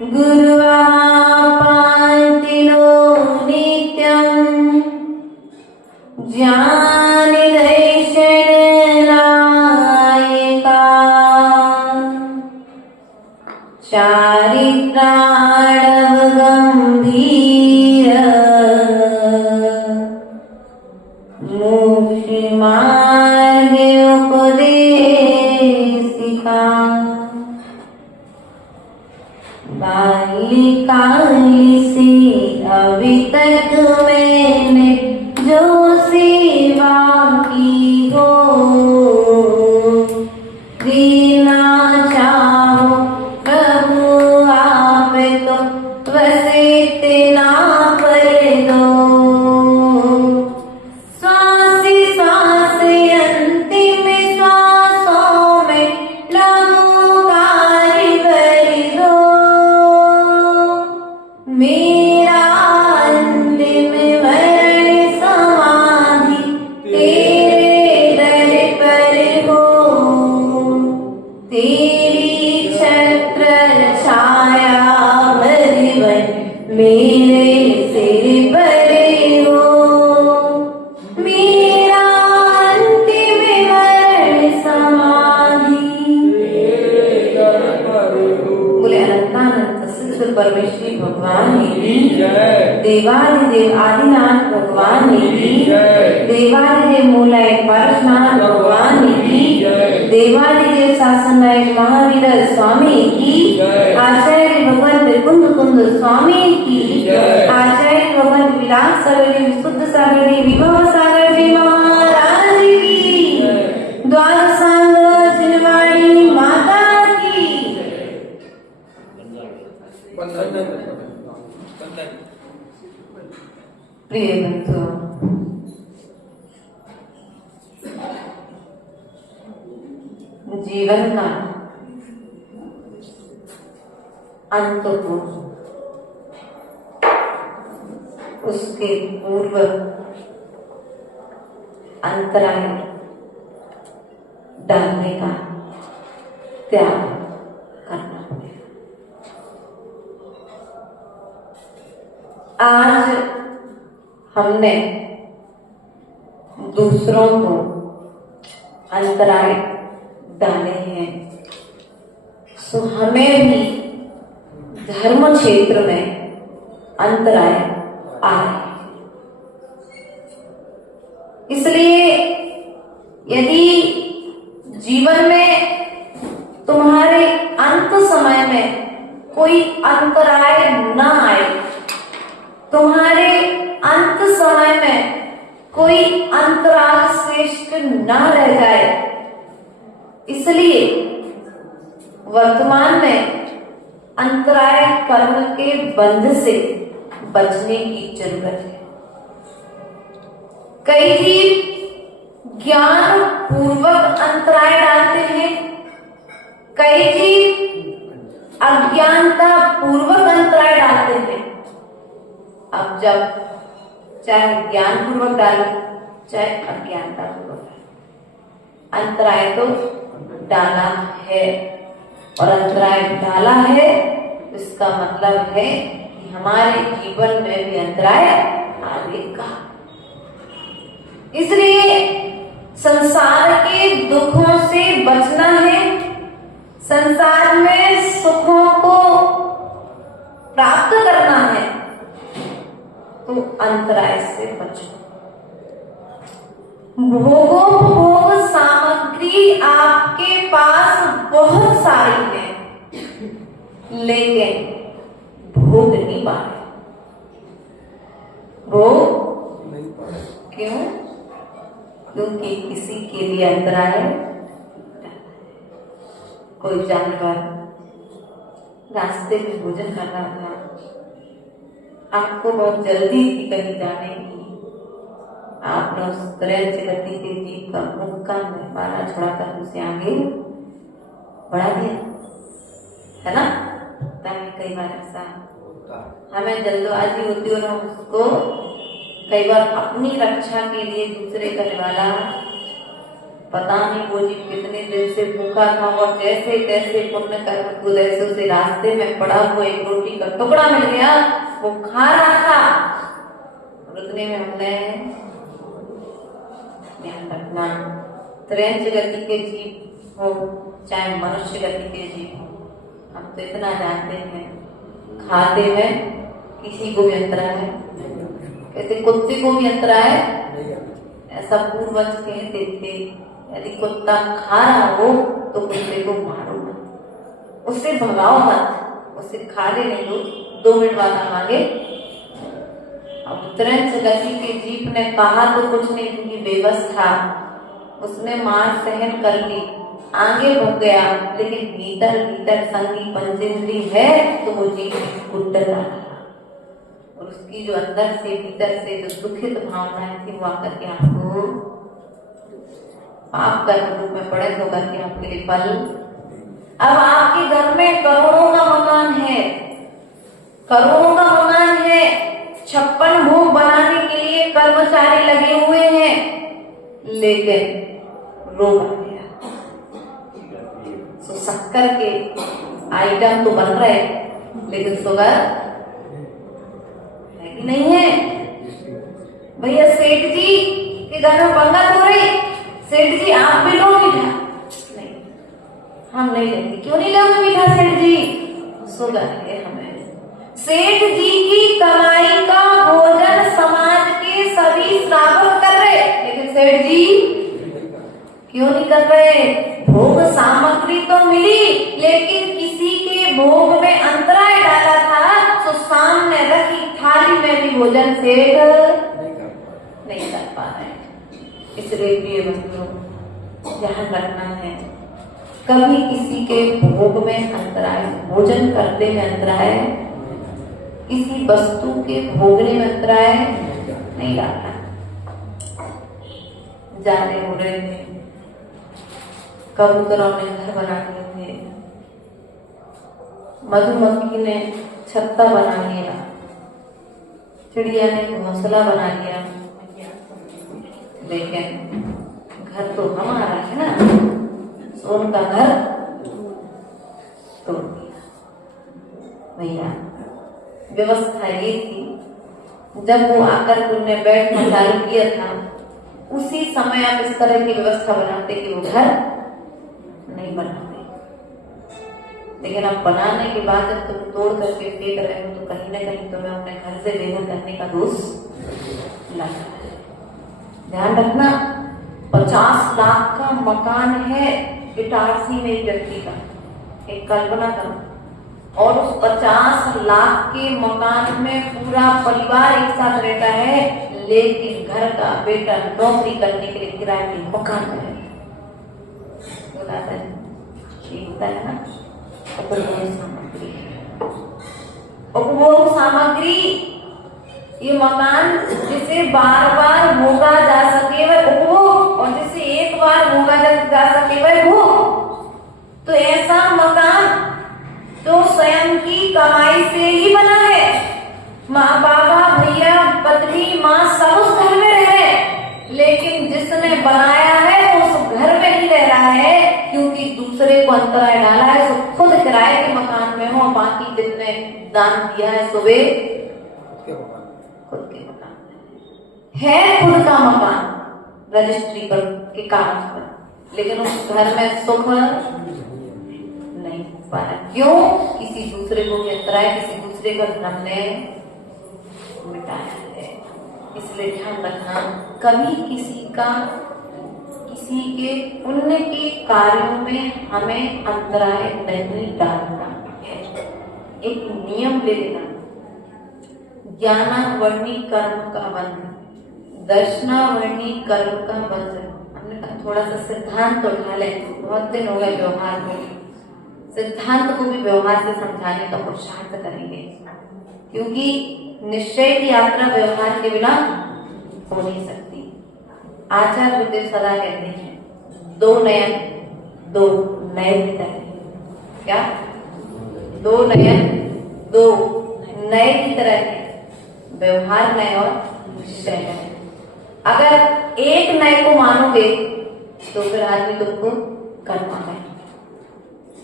गुरुवा पातिलो नित्यं ज्ञान दर्शन नायका चारित्राणव गंभीर मोक्ष मार्ग उपदेशिका बाल्यकाल से अभी तक मैंने जो सेवा की हो देना चाहो प्रभु आप तो वैसे इतना कर दो श्वास श्वास अंतिम श्वासों में लहू कार्य कर दो मेरा अंतिम मरण समाधि तेरे दर पर हो तेरी छत्र छाया भरिवन मेरे सिर पर हो मेरा अंतिम मरण समाधि बोले अनंतानंद सिद्ध परमेश्वरी भगवान की देवादिदेव आदिनाथ भगवान की देवादिदेव मूलाय पारसनाथ भगवान की देवादिदेव शासन नायक महावीर स्वामी की आचार्य भगवान त्रिकुंद कुंद स्वामी की आचार्य भगवान विलास सागर जी विशुद्ध सागर जी विभव सागर जी महाराज की द्वादशांग चिन्हवाणी माता की प्रिय बंधु जीवन का अंत को उसके पूर्व अंतराय डालने का त्याग करना पड़ेगा। आज हमने दूसरों को अंतराय डाले हैं सो हमें भी धर्म क्षेत्र में अंतराय आए। इसलिए यदि जीवन में तुम्हारे अंत समय में कोई अंतराय न आए तुम्हारे अंत समय में कोई अंतराल श्रेष्ठ न रह जाए इसलिए वर्तमान में अंतराय कर्म के बंध से बचने की जरूरत है। कई जीव ज्ञान पूर्वक अंतराय डालते हैं कई जीव अज्ञानता पूर्वक अंतराय डालते हैं। अब जब चाहे ज्ञान पूर्वक डाले चाहे अज्ञानता पूर्वक अंतराय तो डाला है और अंतराय डाला है इसका मतलब है कि हमारे जीवन में भी अंतराय आएगा। इसलिए संसार के दुखों से बचना है संसार में सुखों को प्राप्त करना है तो अंतराय से बचो। भोगोपभोग सामग्री आपके पास बहुत सारी है लेकिन भोग नहीं पाए भोग क्यों क्योंकि किसी के लिए अंतराय कोई जानवर रास्ते में भोजन कर रहा था आपको बहुत जल्दी थी कहीं जाने की आपने उस तरह गति के जीव का मुख का मारा छुड़ाकर उसे आगे बढ़ा दिया है ना कई बार ऐसा हमें जल्दबाजी होती और हम उसको कई बार अपनी रक्षा के लिए दूसरे करने वाला पता नहीं वो जीव कितने दिन से भूखा था और जैसे तैसे पुण्य कर्म की उदय से उसे रास्ते में पड़ा हुआ एक रोटी का टुकड़ा मिल गया, वो खा रहा था। उतने में हमने ध्यान रखना, त्रैंच गति के जीव हो चाहे मनुष्य गति के जीव हो, हम तो इतना जानते हैं खाते में किसी को भी अंतरा है, कहते कुत्ते को भी अंतरा है, ऐसा पूर्वज कहते थे। यदि कुत्ता खा रहा हो तो कुत्ते को मारो मत, उससे भगाओ मत, उससे खाने नहीं दो, 2 मिनट बाद हम आगे। अब त्रैंच गति के जीव ने कहा तो कुछ नहीं क्योंकि बेबस था, उसने मार सहन कर ली, आगे बढ़ गया, लेकिन भीतर भीतर संगी पंचेंद्री है तो वो जीव कुंडल रहा और उसकी जो अंदर से भीतर से जो दुखित भावनाएं थी वो आकर के आपको पाप कर्म रूप में पड़े तो करके आपके लिए फल। अब आपके घर में करोड़ों का मकान है, करोड़ों का मकान है, 56 भोग बनाने के लिए कर्मचारी लगे हुए हैं, लेकिन रोग आ गया। तो शक्कर के आइटम तो बन रहे लेकिन शुगर है कि नहीं है। भैया सेठ जी के घर में पंगत हो रही, सेठ जी आप भी लो मीठा, नहीं हम नहीं लेंगे। क्यों नहीं लोगे मीठा सेठ जी? शुगर है हमें। सेठ जी की कमाई का भोजन समाज के सभी श्रावक कर रहे, लेकिन सेठ जी क्यों नहीं कर रहे? भोग सामग्री तो मिली लेकिन किसी के भोग में अंतराय डाला था, तो सामने रखी थाली में भी भोजन सेठ नहीं कर पा रहे। इसलिए प्रिय बंधुओं ध्यान रखना है, कभी किसी के भोग में अंतराय, भोजन करने में अंतराय, किसी वस्तु के भोगने में अंतराय नहीं डालना। जाने हो रहे थे, कबूतरों ने घर बना लिए थे, मधुमक्खी ने छत्ता बना लिया, चिड़िया ने घोंसला बना लिया, लेकिन घर तो हमारा है ना, तो उनका घर तोड़ दिया। भैया व्यवस्था ये थी, जब वो आकर उन्होंने बैठना चालू किया था उसी समय आप इस तरह की व्यवस्था बनाते कि वो घर नहीं बनाते, लेकिन अब बनाने के बाद जब तुम तोड़ करके फेंक रहे हो तो कहीं ना कहीं तुम्हें अपने घर से बेघर करने का दोष लग रहा है। ध्यान रखना, 50 लाख का मकान है इटारसी में एक व्यक्ति का, एक कल्पना करो, और उस 50 लाख के मकान में पूरा परिवार एक साथ रहता है, लेकिन घर का बेटा नौकरी करने के लिए किराए के मकान में रहता है। होता है ना उपभोग सामग्री, उपभोग सामग्री, ये मकान जिसे बार बार भोगा जा सके वह उपभोग, और जिसे एक बार भोगा जा सके वह भोग। तो ऐसा मकान तो स्वयं की कमाई से ही बना है, माँ बाबा भैया पत्नी माँ सब उस घर में रह रहे, लेकिन जिसने बनाया है वो उस घर में ही रह रहा है, क्योंकि दूसरे को अंतराय डाला है। तो खुद किराए के मकान में हो, बाकी जितने दान दिया है सुबह खुद के मकान है, खुद का मकान रजिस्ट्री पर के कागज पर, लेकिन उस घर में सुख नहीं पा रहा। क्यों? किसी दूसरे को भी अंतराय, किसी दूसरे का धर्म ने मिटाया है। इसलिए ध्यान रखना, कभी किसी के पुण्य के कार्यों में हमें अंतराय नहीं डालना है। एक नियम ले लेना, ज्ञानावर्णी कर्म का बंध, दर्शनावर्णी कर्म का बंध। हमने कहा थोड़ा सा सिद्धांत तो उठा ले, बहुत दिन हो गए व्यवहार में, सिद्धांत को भी व्यवहार से समझाने का पुरुषार्थ करेंगे, क्योंकि निश्चय की यात्रा व्यवहार के बिना हो नहीं सकती। आचार्य गुरुदेव सदा कहते हैं, 2 नयन 2 नए की तरह। क्या? 2 नयन 2 नए की तरह है, व्यवहार नए और निश्चय नए। अगर एक नए को मानोगे तो फिर आदमी तुमको करना है।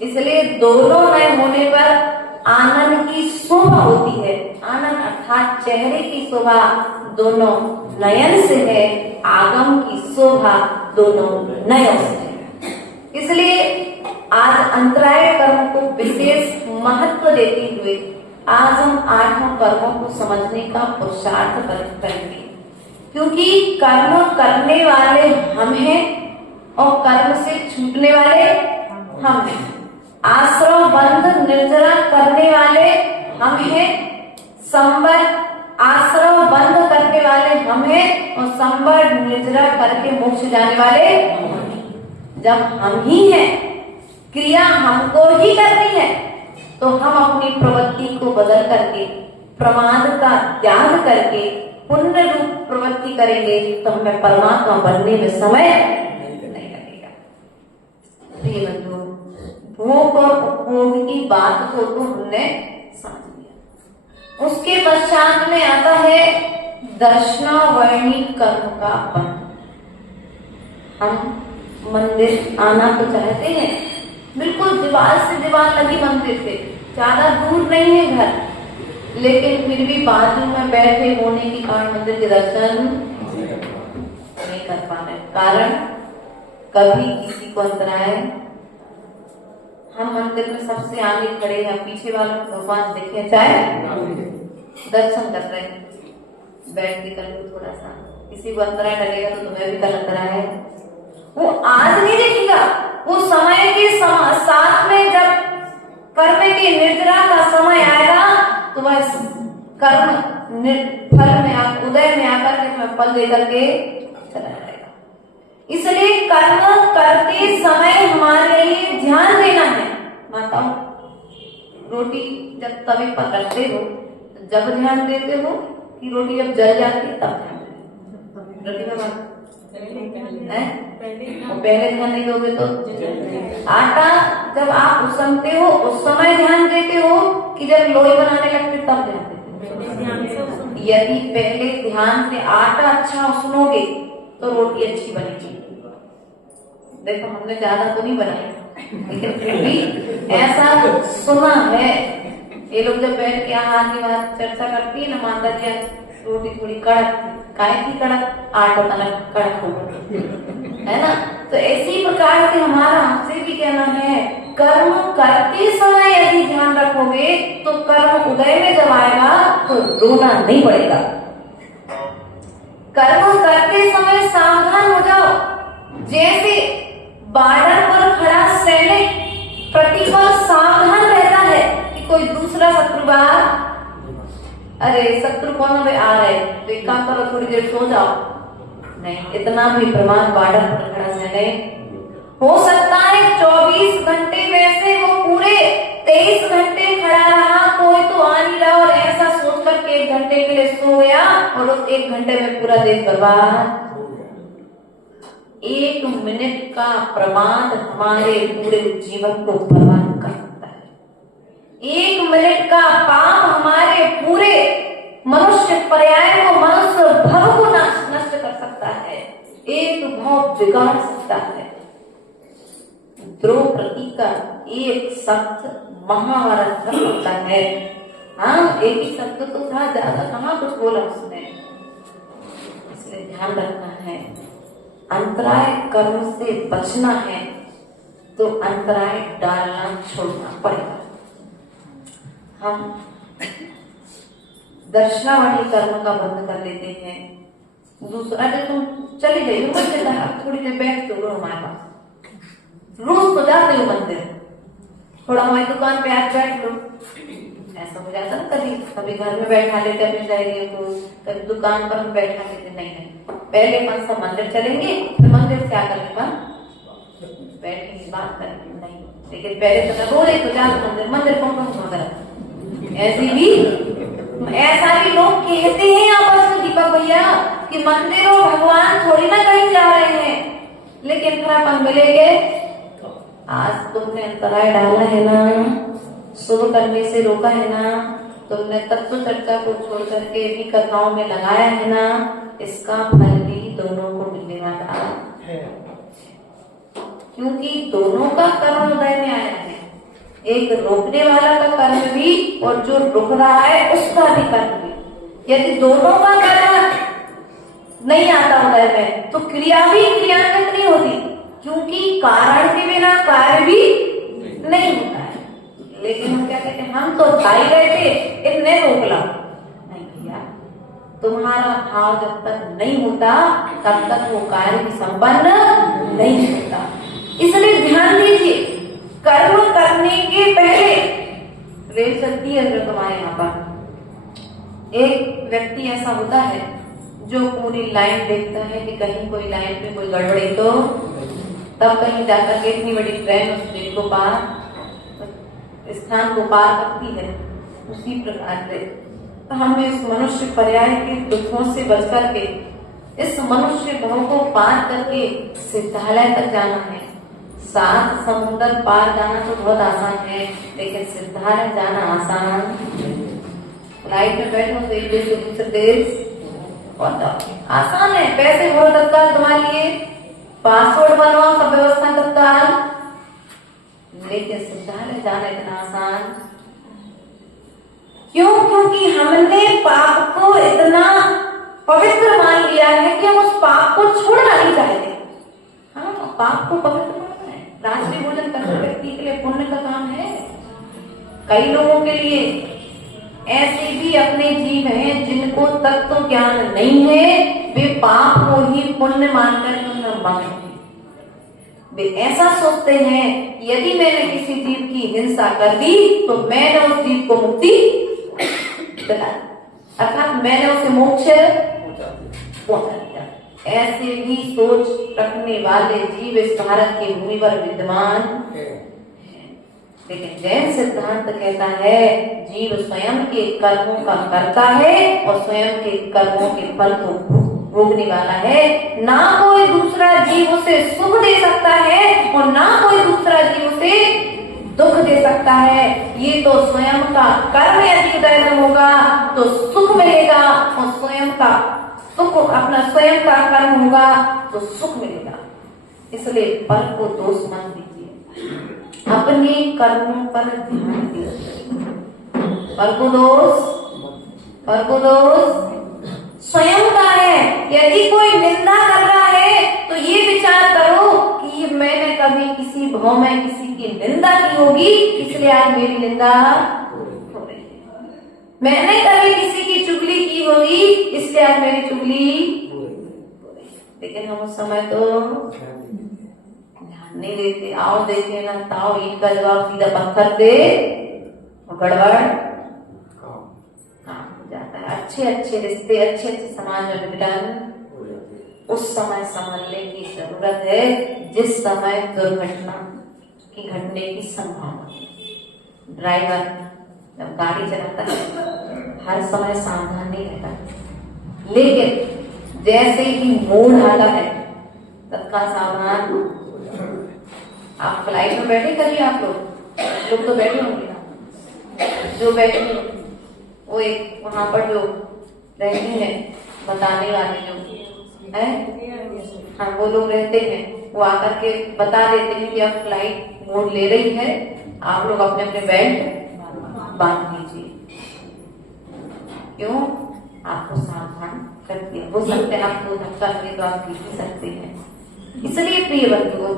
इसलिए दोनों नए होने पर आनंद की शोभा होती है। आनंद अर्थात चेहरे की शोभा दोनों नयन से है, आगम की शोभा दोनों नयन से है। इसलिए आज अंतराय कर्म को विशेष महत्व देते हुए आज हम आठों कर्मों को समझने का पुरुषार्थ करेंगे, क्योंकि कर्म करने वाले हम हैं और कर्म से छूटने वाले हम हैं। आश्रम बंध निर्जरा करने वाले हम हैं, संवर आश्रम बंध करने वाले हम हैं और संवर निर्जरा करके मोक्ष जाने वाले हम हैं। जब हम ही हैं, क्रिया हमको ही करनी है, तो हम अपनी प्रवृत्ति को बदल करके प्रमाद का त्याग करके पुण्य रूप प्रवृत्ति करेंगे तो हमें परमात्मा बनने में समय नहीं लगेगा। प्रिय बंधु, भोग और उपभोग की बात को तो हमने समझ लिया। उसके पश्चात में आता है दर्शनावर्णी कर्म का बंध। हम मंदिर आना तो चाहते हैं, बिल्कुल दीवार से दीवार लगी मंदिर से, ज्यादा दूर नहीं है घर, लेकिन फिर भी बाजू में बैठे होने के कारण मंदिर के दर्शन नहीं कर पा रहे। कारण कभी किसी को अंतराय, हम मंदिर में सबसे आगे खड़े हैं, पीछे वालों को भगवान देखे चाहे दर्शन कर रहे हैं, बैठ के कर लो थोड़ा सा, किसी को अंतराय लगेगा तो तुम्हें भी कल अंतराय है। वो आज नहीं देखेगा, वो समय के साथ में जब कर्म की निर्जरा का समय आएगा तो वह कर्म फल में उदय में आकर के तुम्हें फल देकर के चला जाएगा। इसलिए कर्म करते समय हमारे लिए ध्यान देना है। माताओं, रोटी जब तवे पर रखते हो जब ध्यान देते हो कि रोटी जब जल जाती है तब ध्यान देते हो? रोटी में पहले ध्यान नहीं दोगे तो आटा जब आप उसनते हो उस समय ध्यान देते हो कि जब लोई बनाने लगते तब ध्यान देते हो? यदि पहले ध्यान से आटा अच्छा उसनोगे तो रोटी अच्छी बनेगी। देखो हमने ज्यादा तो नहीं बनाया, लेकिन फिर भी ऐसा सुना है। ये लोग जब बैठ के आहार की बात चर्चा करती है ना, माता जी रोटी थोड़ी कड़क, काहे की कड़क, आटा तनक कड़क हो है ना। तो इसी प्रकार से हमारा हमसे भी कहना है, कर्म करते समय यदि ध्यान रखोगे तो कर्म उदय में जब आएगा तो रोना नहीं पड़ेगा। कर्म करते समय सावधान हो जाओ। जैसे बॉर्डर पर खड़ा सैनिक प्रतिपल सावधान रहता है कि कोई दूसरा शत्रु बाहर, अरे शत्रु कौन आ रहे, तो एक काम करो थोड़ी देर सो जाओ, नहीं, इतना भी प्रमाद बॉर्डर पर खड़ा सैनिक हो सकता है 24 घंटे में से वो पूरे 23 घंटे खड़ा रहा, कोई तो आ नहीं रहा, और ऐसा सोच कर के 1 घंटे के लिए सो गया और उस 1 घंटे में पूरा देश बर्बाद। 1 मिनट का प्रमाद हमारे पूरे जीवन को बर्बाद कर सकता है। 1 मिनट का पाप हमारे पूरे मनुष्य पर्याय को, मनुष्य भव को नष्ट कर सकता है, एक भाव बिगाड़ सकता है। द्रौपदी का एक शब्द महाभारत धर्म होता है। हाँ, एक ही शब्द तो था, ज्यादा कहाँ कुछ बोला उसने। इसलिए ध्यान रखना है, अंतराय कर्म से बचना है तो अंतराय डालना छोड़ना पड़ेगा। हम दर्शनावली कर्म का बंद कर लेते हैं। दूसरा, तुम चले गए थोड़ी देर बैठ के हमारे पास, रोज तो जाते हो मंदिर, थोड़ा हमारी दुकान पे आज बैठ लो, ऐसा हो जाता ना। कभी कभी घर में बैठा लेते अपनी सहेलियों को, कभी दुकान पर हम बैठा लेते। नहीं है, पहले हम सब मंदिर चलेंगे, फिर मंदिर से आकर के बैठेंगे, बात करेंगे। नहीं, लेकिन पहले तो बोले तो जाते मंदिर, मंदिर कौन कौन मगर ऐसे भी, ऐसा भी लोग कहते हैं आपस में दीपक भैया कि मंदिर और भगवान थोड़ी ना कहीं जा रहे हैं, लेकिन फिर अपन मिलेंगे। आज तुमने अंतराय डाला है ना, शुभ करने से रोका है ना, तुमने तत्व चर्चा को छोड़ करके भी कथाओं में लगाया है ना, इसका फल भी दोनों को मिलने वाला है। क्योंकि दोनों का कर्म उदय में आया है। एक रोकने वाला का कर्म भी और जो रुक रहा है उसका भी कर्म भी। यदि दोनों का कर्म नहीं आता उदय में तो क्रिया भी क्रियान्वित नहीं होती, क्योंकि कारण के बिना कार्य भी नहीं होता है। लेकिन हम क्या कहते हैं, हम तो भाई गए थे, इनने रोक ला। नहीं भैया, तुम्हारा भाव जब तक नहीं होता तब तक वो कार्य भी संपन्न नहीं होता। इसलिए ध्यान दीजिए, कर्म करने के पहले रेल चलती है अगर तुम्हारे यहाँ पर, एक व्यक्ति ऐसा होता है जो पूरी लाइन देखता है कि कहीं कोई लाइन में कोई गड़बड़ी तो तब कहीं जाकर के इतनी बड़ी ट्रेन उस ट्रेन को पार स्थान को पार करती है। उसी प्रकार से हमें इस मनुष्य पर्याय के दुखों से बच करके इस मनुष्य भव को पार करके सिद्धालय तक जाना है। 7 समुद्र पार जाना तो बहुत आसान है, लेकिन सिद्धालय जाना आसान। फ्लाइट में बैठो तो एक देश से दूसरे देश बहुत आसान है, पैसे भरो तत्काल तुम्हारे लिए, पासपोर्ट बनवाओ सब व्यवस्था तत्काल। लेकिन सिद्धालय जाना इतना आसान क्यों? क्योंकि हमने पाप को इतना पवित्र मान लिया है कि हम उस पाप को छोड़ना नहीं चाहते। हाँ, पाप को पवित्र मानना है। रात्रि भोजन करने व्यक्ति के लिए पुण्य का काम है। कई लोगों के लिए ऐसे भी अपने जीव हैं जिनको तत्व ज्ञान नहीं है, वे पाप को ही पुण्य मानकर मानते। वे ऐसा सोचते हैं यदि मैंने किसी जीव की हिंसा कर दी तो मैंने उस जीव को मुक्ति दिला, अर्थात मैंने उसे मोक्ष पहुंचा दिया। ऐसे भी सोच रखने वाले जीव इस भारत की भूमि पर विद्यमान है। लेकिन जैन सिद्धांत कहता है जीव स्वयं के कर्मों का कर्ता है और स्वयं के कर्मों के फल को भोगने वाला है। ना कोई दूसरा जीव उसे सुख दे सकता है और ना कोई दूसरा जीव उसे दुख दे सकता है। ये तो स्वयं का कर्म यदि उदय होगा तो सुख मिलेगा और स्वयं का सुख अपना स्वयं का कर्म होगा तो सुख मिलेगा। इसलिए पर को दोष मत दीजिए, अपने कर्मों पर ध्यान दीजिए। पर को दोष स्वयं का है। यदि कोई निंदा कर रहा है तो ये विचार करो कि मैंने कभी किसी भाव में किसी की निंदा की होगी, इसलिए आज मेरी निंदा हो रही है। मैंने कभी किसी की चुगली की होगी, इसलिए आज मेरी चुगली हो रही है। लेकिन हम उस समय तो ध्यान नहीं देते। आओ देखे ना ताओ, ईट का जवाब सीधा पत्थर दे और गड़बड़ जाता है। अच्छे रिश्ते, अच्छे समाज में विघटन उस समय संभलने की जरूरत है जिस समय दुर्घटना की घटने की संभावना। ड्राइवर जब गाड़ी चलाता है हर समय सावधान नहीं रहता, लेकिन जैसे ही मोड़ आता है तत्काल सावधान। आप फ्लाइट में बैठे कभी, आप लोग तो बैठे होंगे, जो बैठे वो एक वहां पर जो रहती है बताने वाले जो है, हाँ वो लोग रहते हैं, वो आकर के बता देते हैं कि अब फ्लाइट मोड़ ले रही है, आप लोग अपने अपने बेल्ट बांध लीजिए। क्यों? आपको सावधान करते हैं। हो सकते हैं आपको धक्का लगे तो आप गिर भी सकते हैं। इसलिए प्रिय बंधुओं,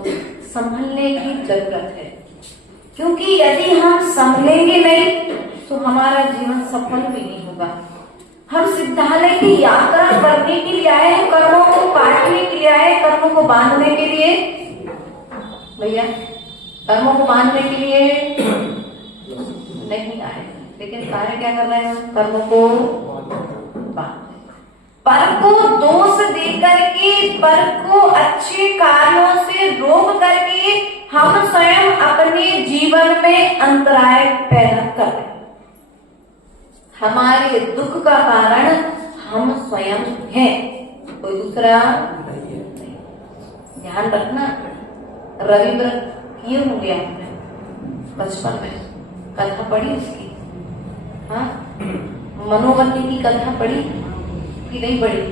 संभलने की जरूरत है, क्योंकि यदि हम संभलेंगे नहीं तो हमारा जीवन सफल भी नहीं होगा। हम सिद्धालय की यात्रा करने के लिए आए हैं, कर्मों को काटने के लिए आए, कर्मों को बांधने के लिए। भैया, कर्मों को बांधने के लिए नहीं आए, लेकिन कार्य क्या कर रहे हैं? कर्मों को बांध, पर को दोष देकर के, पर को अच्छे कार्यों से रोक करके हम स्वयं अपने जीवन में अंतराय पैदा कर रहे हैं। हमारे दुख का कारण हम स्वयं हैं, कोई दूसरा नहीं। ध्यान रखना, रवि व्रत किए होंगे आपने बचपन में, कथा पढ़ी उसकी? हाँ, मनोवती की कथा पढ़ी कि नहीं पढ़ी?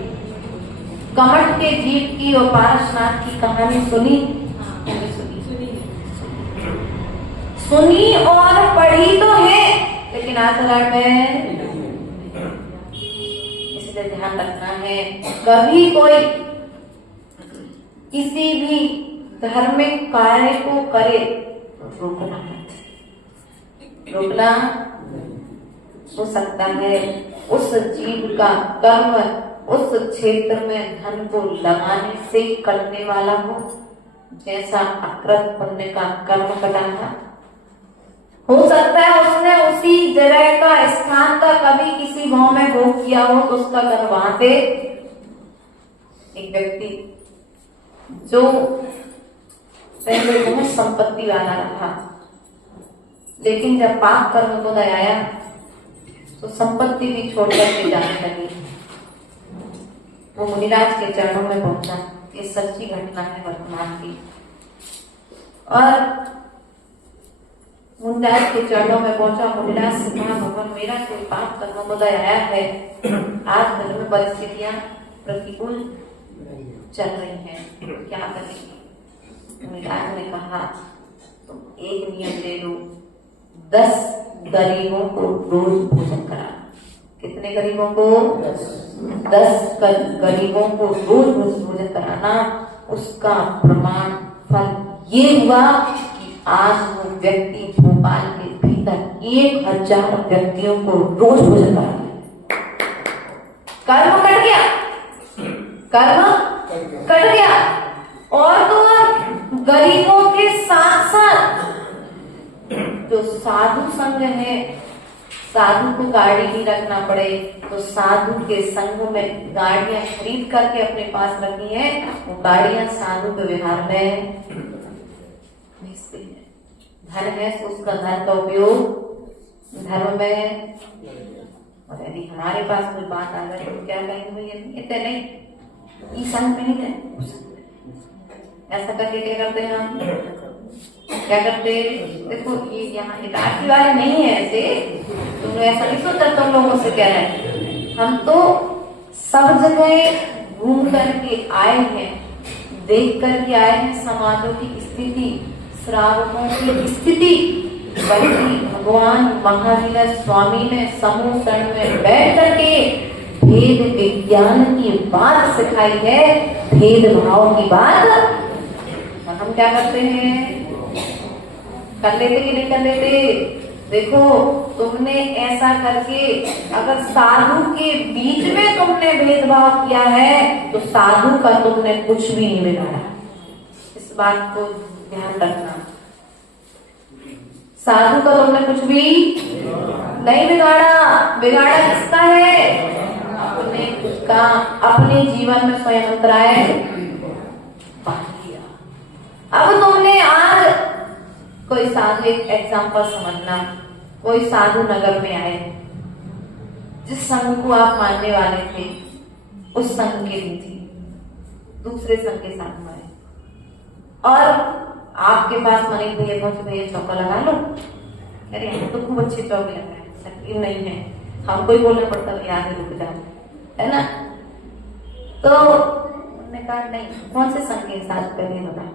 कमठ के जीव की और पारसनाथ की कहानी सुनी? सुनी। सुनी और पढ़ी तो है लेकिन आचरण में, इसलिए ध्यान रखना है कभी कोई किसी भी धार्मिक कार्य को करे तो रोकना मत। रोकना हो सकता है उस जीव का कर्म उस क्षेत्र में धन को लगाने से कटने वाला जैसा अकृत पुण्य का कर्म कटा था। हो सकता है उसने उसी जगह का स्थान का कभी किसी भाव में भोग किया हो तो उसका कर्म वहां से। एक व्यक्ति जो पहले बहुत संपत्ति वाला रहा लेकिन जब पाप कर्म को आया तो संपत्ति भी छोड़कर के जाने लगी। वो मुनिराज के चरणों में पहुंचा। ये सच्ची घटना है वर्तमान की। और मुनिराज के चरणों में पहुंचा। मुनिराज से कहा भगवान मेरा कोई पाप कर्म को आया है, आज घर में परिस्थितियां प्रतिकूल चल रही हैं, क्या करेंगे? मुनिराज ने कहा तुम एक नियम ले लो, 10 गरीबों को रोज भोजन करा। कितने गरीबों को? 10 गरीबों को रोज भोजन कराना। उसका प्रमाण फल ये हुआ कि आज वो व्यक्ति भोपाल के भीतर 1000 व्यक्तियों को रोज भोजन करा। कर्म कट गया, कर्म कट गया। और तो गरीबों के साथ साथ जो साधु संग है, साधु को गाड़ी नहीं रखना पड़े तो साधु के संग में गाड़ियां खरीद करके अपने पास रखी है, वो गाड़ियां साधु के व्यवहार में भेजते हैं। धन है तो उसका धन का उपयोग धर्म में। और यदि हमारे पास कोई बात आ गई तो क्या कहेंगे? ये नहीं ये संग में नहीं है। ऐसा करके क्या करते हैं हम? क्या करते? देखो ये यहाँ हिदायती वाले नहीं है ऐसे, तुम ऐसा नहीं सोचा तुम लोगों से कह रहे हैं। हम तो सब जगह घूम करके आए हैं, देख करके आए हैं समाजों की स्थिति, श्रावकों की स्थिति। बल्कि भगवान महावीर स्वामी ने समूह शरण में बैठ करके भेद विज्ञान की बात सिखाई है, भेदभाव की बात। हम क्या करते हैं? कर लेते कि नहीं कर लेते? देखो तुमने ऐसा करके अगर साधु के बीच में तुमने भेदभाव किया है तो साधु का तुमने कुछ भी नहीं बिगाड़ा। इस बात को ध्यान रखना। साधु का तुमने कुछ भी नहीं बिगाड़ा। बिगाड़ा किसका है? अपने खुद का। अपने जीवन में स्वयं अंतराय किया। अब तुमने आज कोई साधु, एक एग्जाम्पल समझना, कोई साधु नगर में आए, जिस संघ को आप मानने वाले थे उस संघ के भी थी, दूसरे संघ के साधु आए और आपके पास मनी भैया पहुंचे, भैया चौका लगा लो। अरे हम तो खूब अच्छे चौके लगाए, शक्ति नहीं है, हमको ही बोलना पड़ता है याद है, रुक जाओ, है ना? तो उन्होंने कहा नहीं, कौन से संघ के साथ पहले बता।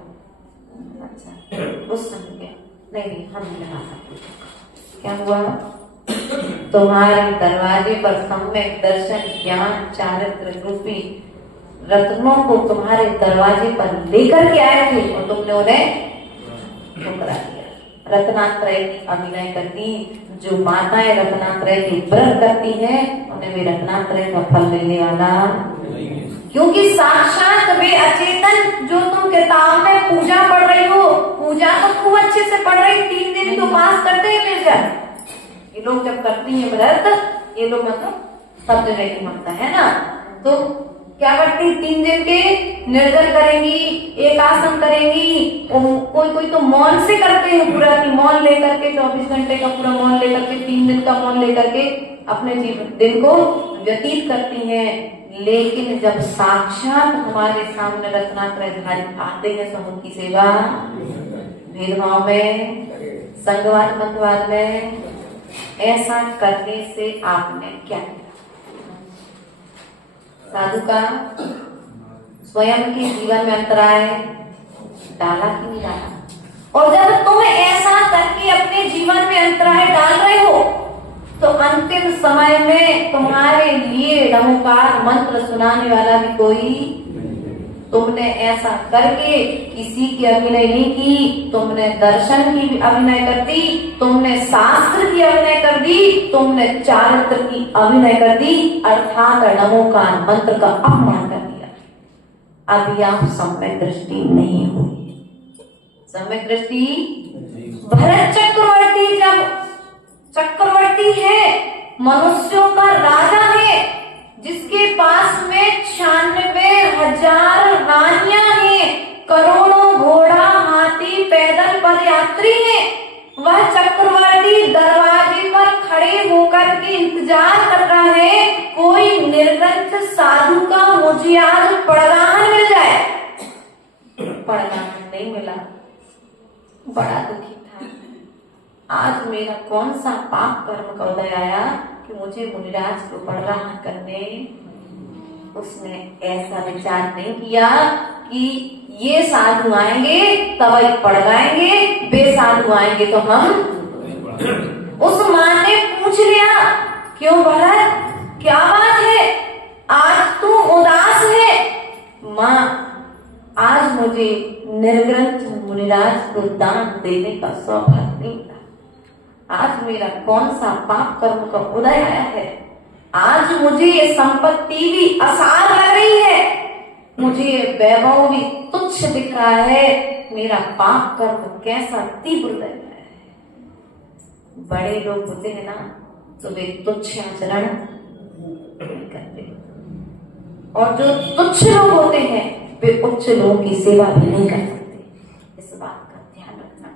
अच्छा उस संघ के? नहीं हम नहीं लगा सकते। क्या हुआ? तुम्हारे दरवाजे पर सम्यक दर्शन ज्ञान चारित्र रूपी रत्नों को तुम्हारे दरवाजे पर लेकर के आए थे और तुमने उन्हें ठुकरा दिया। रत्नात्रय की अभिनय कर दी। जो माताएं रत्नात्रय की व्रत करती हैं उन्हें भी रत्नात्रय का फल मिलने वाला, क्योंकि साक्षात वे अचेतन जो तुम किताब में पूजा पढ़ रही हो, पूजा तो खूब अच्छे से पढ़ रही, 3 दिन तो पास करते हैं निर्जल। ये लोग जब करती है व्रत, ये लोग मतलब सब जगह की मानता है ना, तो क्या करती? 3 दिन के निर्जल करेंगी, एक आसन करेंगी। कोई तो मौन से करते हैं पूरा, मौन लेकर के 24 घंटे का पूरा मौन लेकर के 3 दिन का मौन लेकर के अपने जीवन दिन को व्यतीत करती हैं। लेकिन जब साक्षात हमारे सामने रत्नात्रयधारी आते हैं तो उनकी सेवा भेदभाव में, संघवाद मतवाद में, ऐसा करने से आपने क्या किया? साधु का स्वयं के जीवन में अंतराय डाला कि नहीं डाला? और जब तुम ऐसा करके अपने जीवन में अंतराय डाल रहे हो तो अंतिम समय में तुम्हारे लिए नमोकार मंत्र सुनाने वाला भी कोई। तुमने ऐसा करके किसी की अभिनय नहीं की, तुमने दर्शन की अभिनय कर दी, तुमने शास्त्र की अभिनय कर दी, तुमने चारित्र की अभिनय कर दी, अर्थात नमोकार मंत्र का अपमान कर दिया। अभी आप सम्यक दृष्टि नहीं हुई। सम्यक दृष्टि भरत चक्रवर्ती जब चक्रवर्ती है, मनुष्यों का राजा है, जिसके पास में 96,000 रानियां हैं, करोड़ों घोड़ा हाथी पैदल पदयात्री हैं, वह चक्रवर्ती दरवाजे पर खड़े होकर के इंतजार कर रहा है कोई निर्ग्रंथ साधु का मुझे आज पड़गान मिल जाए। पड़गान नहीं मिला, बड़ा दुखी था। आज मेरा कौन सा पाप कर्म का उदय आया कि मुझे मुनिराज को पड़गान करने। उसने ऐसा विचार नहीं किया कि ये साधु आएंगे तब पड़गाएंगे, बेसाधु आएंगे तो हम। उस मां ने पूछ लिया, क्यों भरत, क्या बात है, आज तू उदास है? मां, आज मुझे निर्ग्रंथ मुनिराज को दान देने का सौभाग्य नहीं था। आज मेरा कौन सा पाप कर्म का उदय आया है। आज मुझे ये संपत्ति भी असार लग रही है, मुझे ये वैभव भी तुच्छ दिख रहा है। मेरा पाप कर्म कैसा तीव्र उदय है। बड़े लोग होते हैं ना तो वे तुच्छ आचरण नहीं करते, और जो तुच्छ लोग होते हैं वे उच्च लोगों की सेवा भी नहीं कर सकते। इस बात का ध्यान रखना।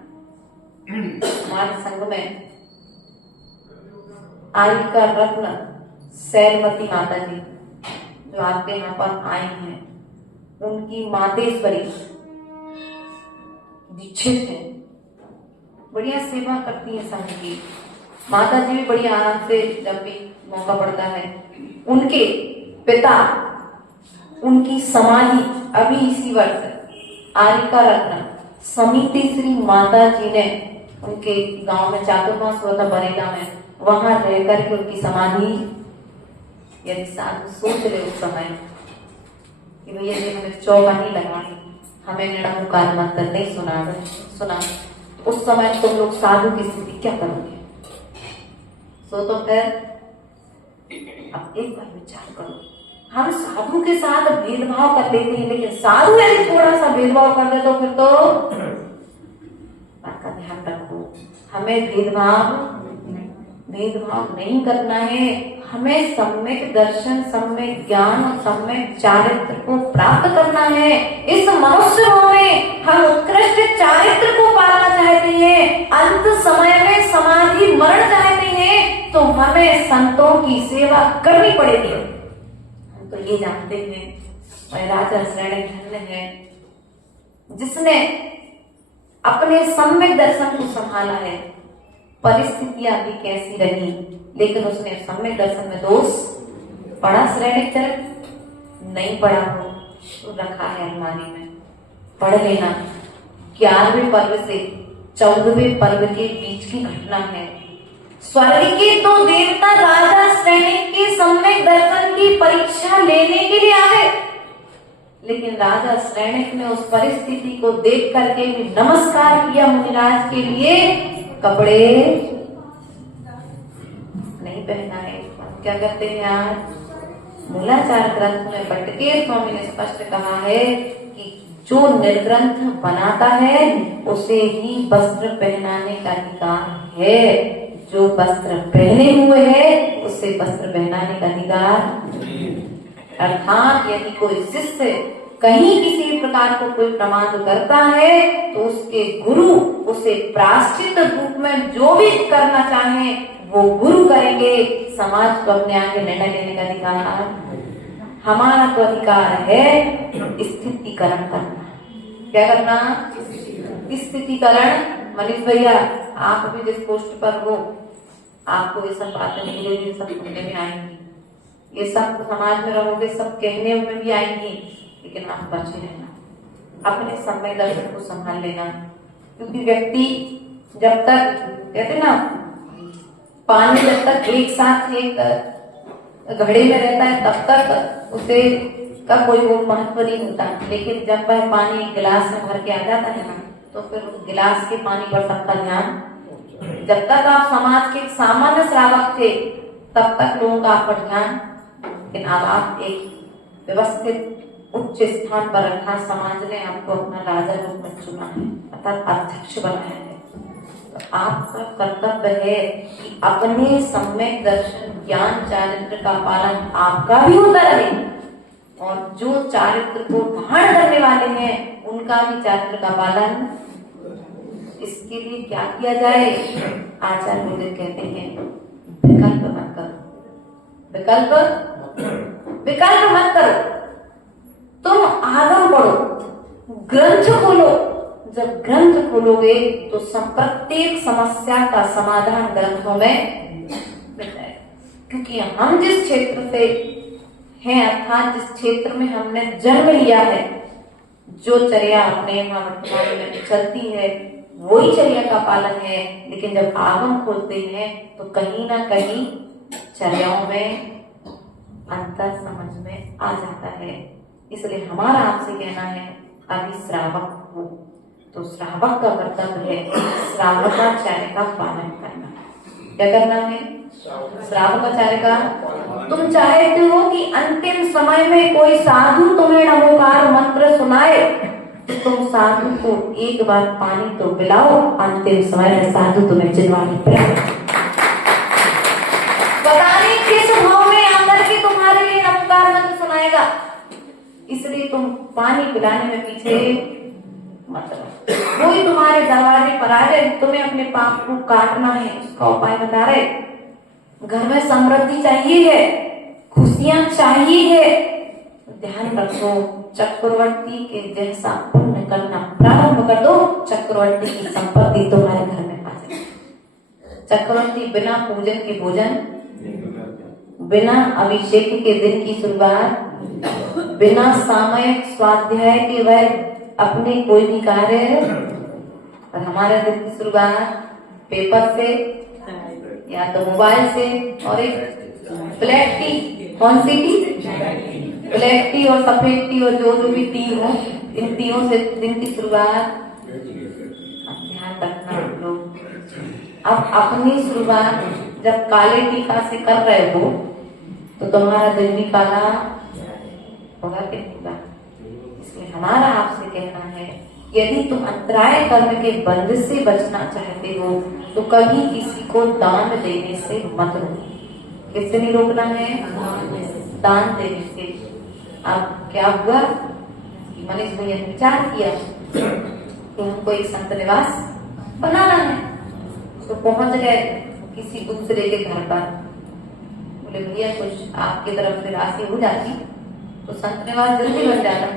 हमारे संघ में आयु का रत्न शैलमती माता जी जो आपके यहाँ पर आई हैं, उनकी मातेश्वरी दीक्षित है, बढ़िया सेवा करती है संघ की। माता जी भी बड़ी आराम से जब भी मौका पड़ता है, उनके पिता, उनकी समाधि अभी इसी वर्ष आरिका रत्न समिति श्री माता जी ने उनके गांव में चातुर्मास हुआ था बरेला में, वहां रह करके उनकी समाधि, यदि साधु सोच ले उस समय कि भैया जी हमें चौका नहीं लगानी, हमें निरंकार मंत्र नहीं सुना, उस समय तुम लोग साधु की स्थिति क्या करोगे? सो तो फिर अब एक बार विचार करो। हम साधु के साथ भेदभाव कर लेते हैं, लेकिन साधु यदि थोड़ा सा भेदभाव कर दे तो फिर तो बात का ध्यान रखो। हमें भेदभाव नहीं करना है। हमें सम्यक दर्शन, सम्यक ज्ञान और सम्यक चारित्र को प्राप्त करना है। इस मनुष्य में हम उत्कृष्ट चारित्र को पालना चाहते हैं, अंत समय में समाधि मरण चाहते हैं, तो हमें संतों की सेवा करनी पड़ेगी। हम तो ये जानते हैं राजा श्रेणी धन्य है जिसने अपने सम्यक दर्शन को संभाला है। परिस्थितियां भी कैसी रही, लेकिन उसने सम्यक दर्शन में दोष पढ़ा। श्रेणी चरित्र नहीं पढ़ा हो तो रखा है अलमारी में, पढ़ लेना। 11वें पर्व से 14वें पर्व के बीच की घटना है। स्वर्ग के दो देवता राजा श्रेणी के सम्यक दर्शन की परीक्षा लेने के लिए आए, लेकिन राजा श्रेणिक ने उस परिस्थिति को देख करके भी नमस्कार किया मुनिराज के लिए, कपड़े नहीं पहना है। क्या करते हैं आज मूलाचार ग्रंथ में बटके स्वामी ने स्पष्ट कहा है कि जो निर्ग्रंथ बनाता है उसे ही वस्त्र पहनाने का अधिकार है, जो वस्त्र पहने हुए है उसे वस्त्र पहनाने का अधिकार। अर्थात यदि कोई शिष्य कहीं किसी प्रकार को कोई प्रमाद करता है तो उसके गुरु उसे प्रायश्चित रूप में जो भी करना चाहे वो गुरु करेंगे। समाज को अपने आगे निर्णय लेने का अधिकार, हमारा तो अधिकार है स्थितिकरण करना। क्या करना? स्थितिकरण। मनीष भैया आप भी जिस पोस्ट पर हो, आपको ये सब बातें धीरे धीरे सब सुनने में आएंगी, ये सब समाज में रहोगे, सब कहने में भी आएंगी, लेकिन आप बचे रहना, अपने सम्यक दर्शन को संभाल लेना। क्योंकि व्यक्ति जब तक कहते ना पानी जब तक एक साथ एक घड़े में रहता है तब तक उसे का कोई वो महत्व नहीं होता, लेकिन जब वह पानी एक गिलास में भर के आ जाता है ना तो फिर उस गिलास के पानी पर सबका ध्यान, जब तक आप समाज के सामान्य श्रावक थे तब तक लोगों का आप पर ध्यान, लेकिन अब आप एक व्यवस्थित उच्च स्थान पर रखा, समाज ने आपको अपना राजा रूप में चुना है अर्थात अध्यक्ष बनाया है। तो आपका कर्तव्य है कि अपने सम्यक दर्शन ज्ञान चारित्र का पालन आपका भी होता रहे और जो चारित्र को धारण करने वाले हैं उनका भी चारित्र का पालन। इसके लिए क्या किया जाए? आचार्य बोधिक कहते हैं विकल्प मत करो, विकल्प मत करो। तुम आगम पढ़ो, ग्रंथ खोलो। जब ग्रंथ खोलोगे तो प्रत्येक समस्या का समाधान ग्रंथों में मिल जाएगा। क्योंकि हम जिस क्षेत्र से हैं अर्थात जिस क्षेत्र में हमने जन्म लिया है, जो चर्या अपने यहाँ वर्तमान में चलती है वही चर्या का पालन है। लेकिन जब आगम खोलते हैं तो कहीं ना कहीं चर्याओं में अंतर समझ में आ जाता है। इसलिए हमारा आपसे कहना है अभी श्रावक हो तो श्रावक का कर्तव्य है श्रावकाचार्य का पालन करना। क्या करना है? श्रावकाचार्य का। तुम चाहते हो कि अंतिम समय में कोई साधु तुम्हें नमोकार मंत्र सुनाए तो तुम साधु को एक बार पानी तो पिलाओ, अंतिम समय में साधु तुम्हें जिनवानी पिलाओ। पता नहीं किस भाव में आकर के तुम्हारे लिए नमोकार मंत्र सुनाएगा, इसलिए तुम पानी पिलाने में पीछे मत रहो। कोई तुम्हारे दरवाजे पर आ जाए, तुम्हें अपने पाप को काटना है, उसका उपाय बता रहे। घर में समृद्धि चाहिए है, खुशियां चाहिए है, ध्यान रखो चक्रवर्ती के जैसा पुण्य करना प्रारंभ कर दो, चक्रवर्ती की संपत्ति तुम्हारे घर में आ जाए। चक्रवर्ती बिना पूजन के भोजन, बिना अभिषेक के दिन की शुरुआत, बिना सामयिक स्वाध्याय के वह अपने कोई भी कार्य, और हमारे दिन की शुरुआत पेपर से या तो मोबाइल से और एक ब्लैक टी, कौन सी टी? ब्लैक टी और सफेद टी और जो भी टी हो, इन टीओं से दिन की शुरुआत। ध्यान रखना आप लोग, अब अपनी शुरुआत जब काले टीका से कर रहे हो तो तुम्हारा दिन भी काला होगा कि नहीं होगा। इसलिए हमारा आपसे कहना है यदि तुम अंतराय कर्म के बंध से बचना चाहते हो तो कभी किसी को दान देने से मत रोको। किससे नहीं रोकना है? दान देने से। अब क्या हुआ कि मनीष भैया ने विचार किया कि हमको एक संत निवास बनाना है, तो पहुंच गए किसी दूसरे के घर पर। बोले भैया कुछ आपकी तरफ से राशि हो जाती तो संत निवास जल्दी बन जाता।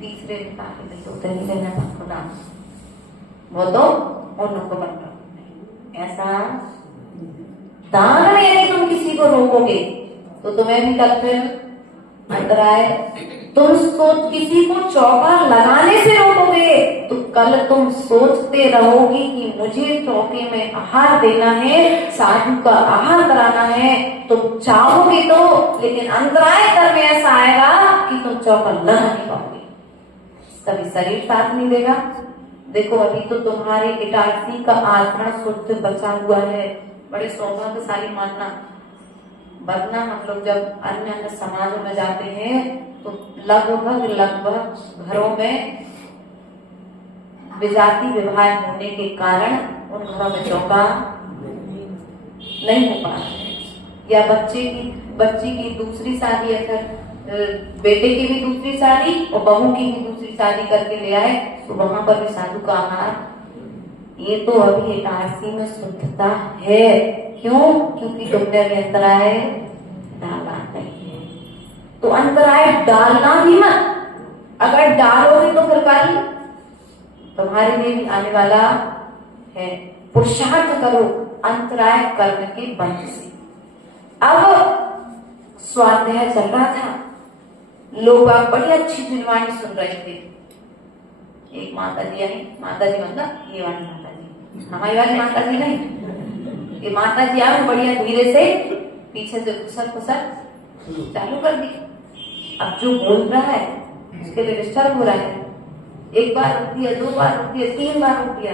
तीसरे ने कहा कि तो नहीं लेना आपको दान, वो तो उन लोग को बन रहा। ऐसा दान में यदि तुम किसी को रोकोगे तो तुम्हें भी कल फिर अंतराय। तुम किसी को चौका लगाने से रोकोगे तो कल तुम सोचते रहोगे कि मुझे चौके में आहार देना है, साधु का आहार कराना है, तुम चाहोगे तो, लेकिन अंतराय कर्म ऐसा आएगा कि तुम चौका लगा नहीं पाओगे, तभी शरीर साथ नहीं देगा। देखो अभी तो तुम्हारे इटारसी का आचरण शुद्ध बचा हुआ है, बड़े सौभाग्यशाली मानना। वरना हम लोग जब अन्य अन्य समाजों में जाते हैं तो लगभग घरों में विजाति विवाह होने के कारण उन घरों में चौका नहीं हो पा रहा है, या बच्ची की दूसरी शादी, अगर बेटे की भी दूसरी शादी और बहू की भी दूसरी शादी करके ले आए तो वहां पर भी साधु का आहार। ये तो अभी एकादशी में शुद्धता है। क्यों? क्योंकि तुमने अभी अंतराय डाला नहीं है, तो अंतराय डालना भी मत। अगर डालोगे तो फिर कल तुम्हारे लिए भी आने वाला है। पुरुषार्थ करो अंतराय कर्म के बंध से। अब स्वाध्याय चल रहा था, लोग आप बड़ी अच्छी जिनवाणी सुन रहे थे। एक माता जी आई, माता जी मतलब ये वाली माता जी, हमारी वाली माता जी नहीं, ये माता जी आई बढ़िया धीरे से पीछे से खुसर खुसर चालू कर दी। अब जो बोल रहा है उसके लिए डिस्टर्ब हो रहा है, एक बार रुक दिया, 2 बार रुक दिया, 3 बार रुक दिया,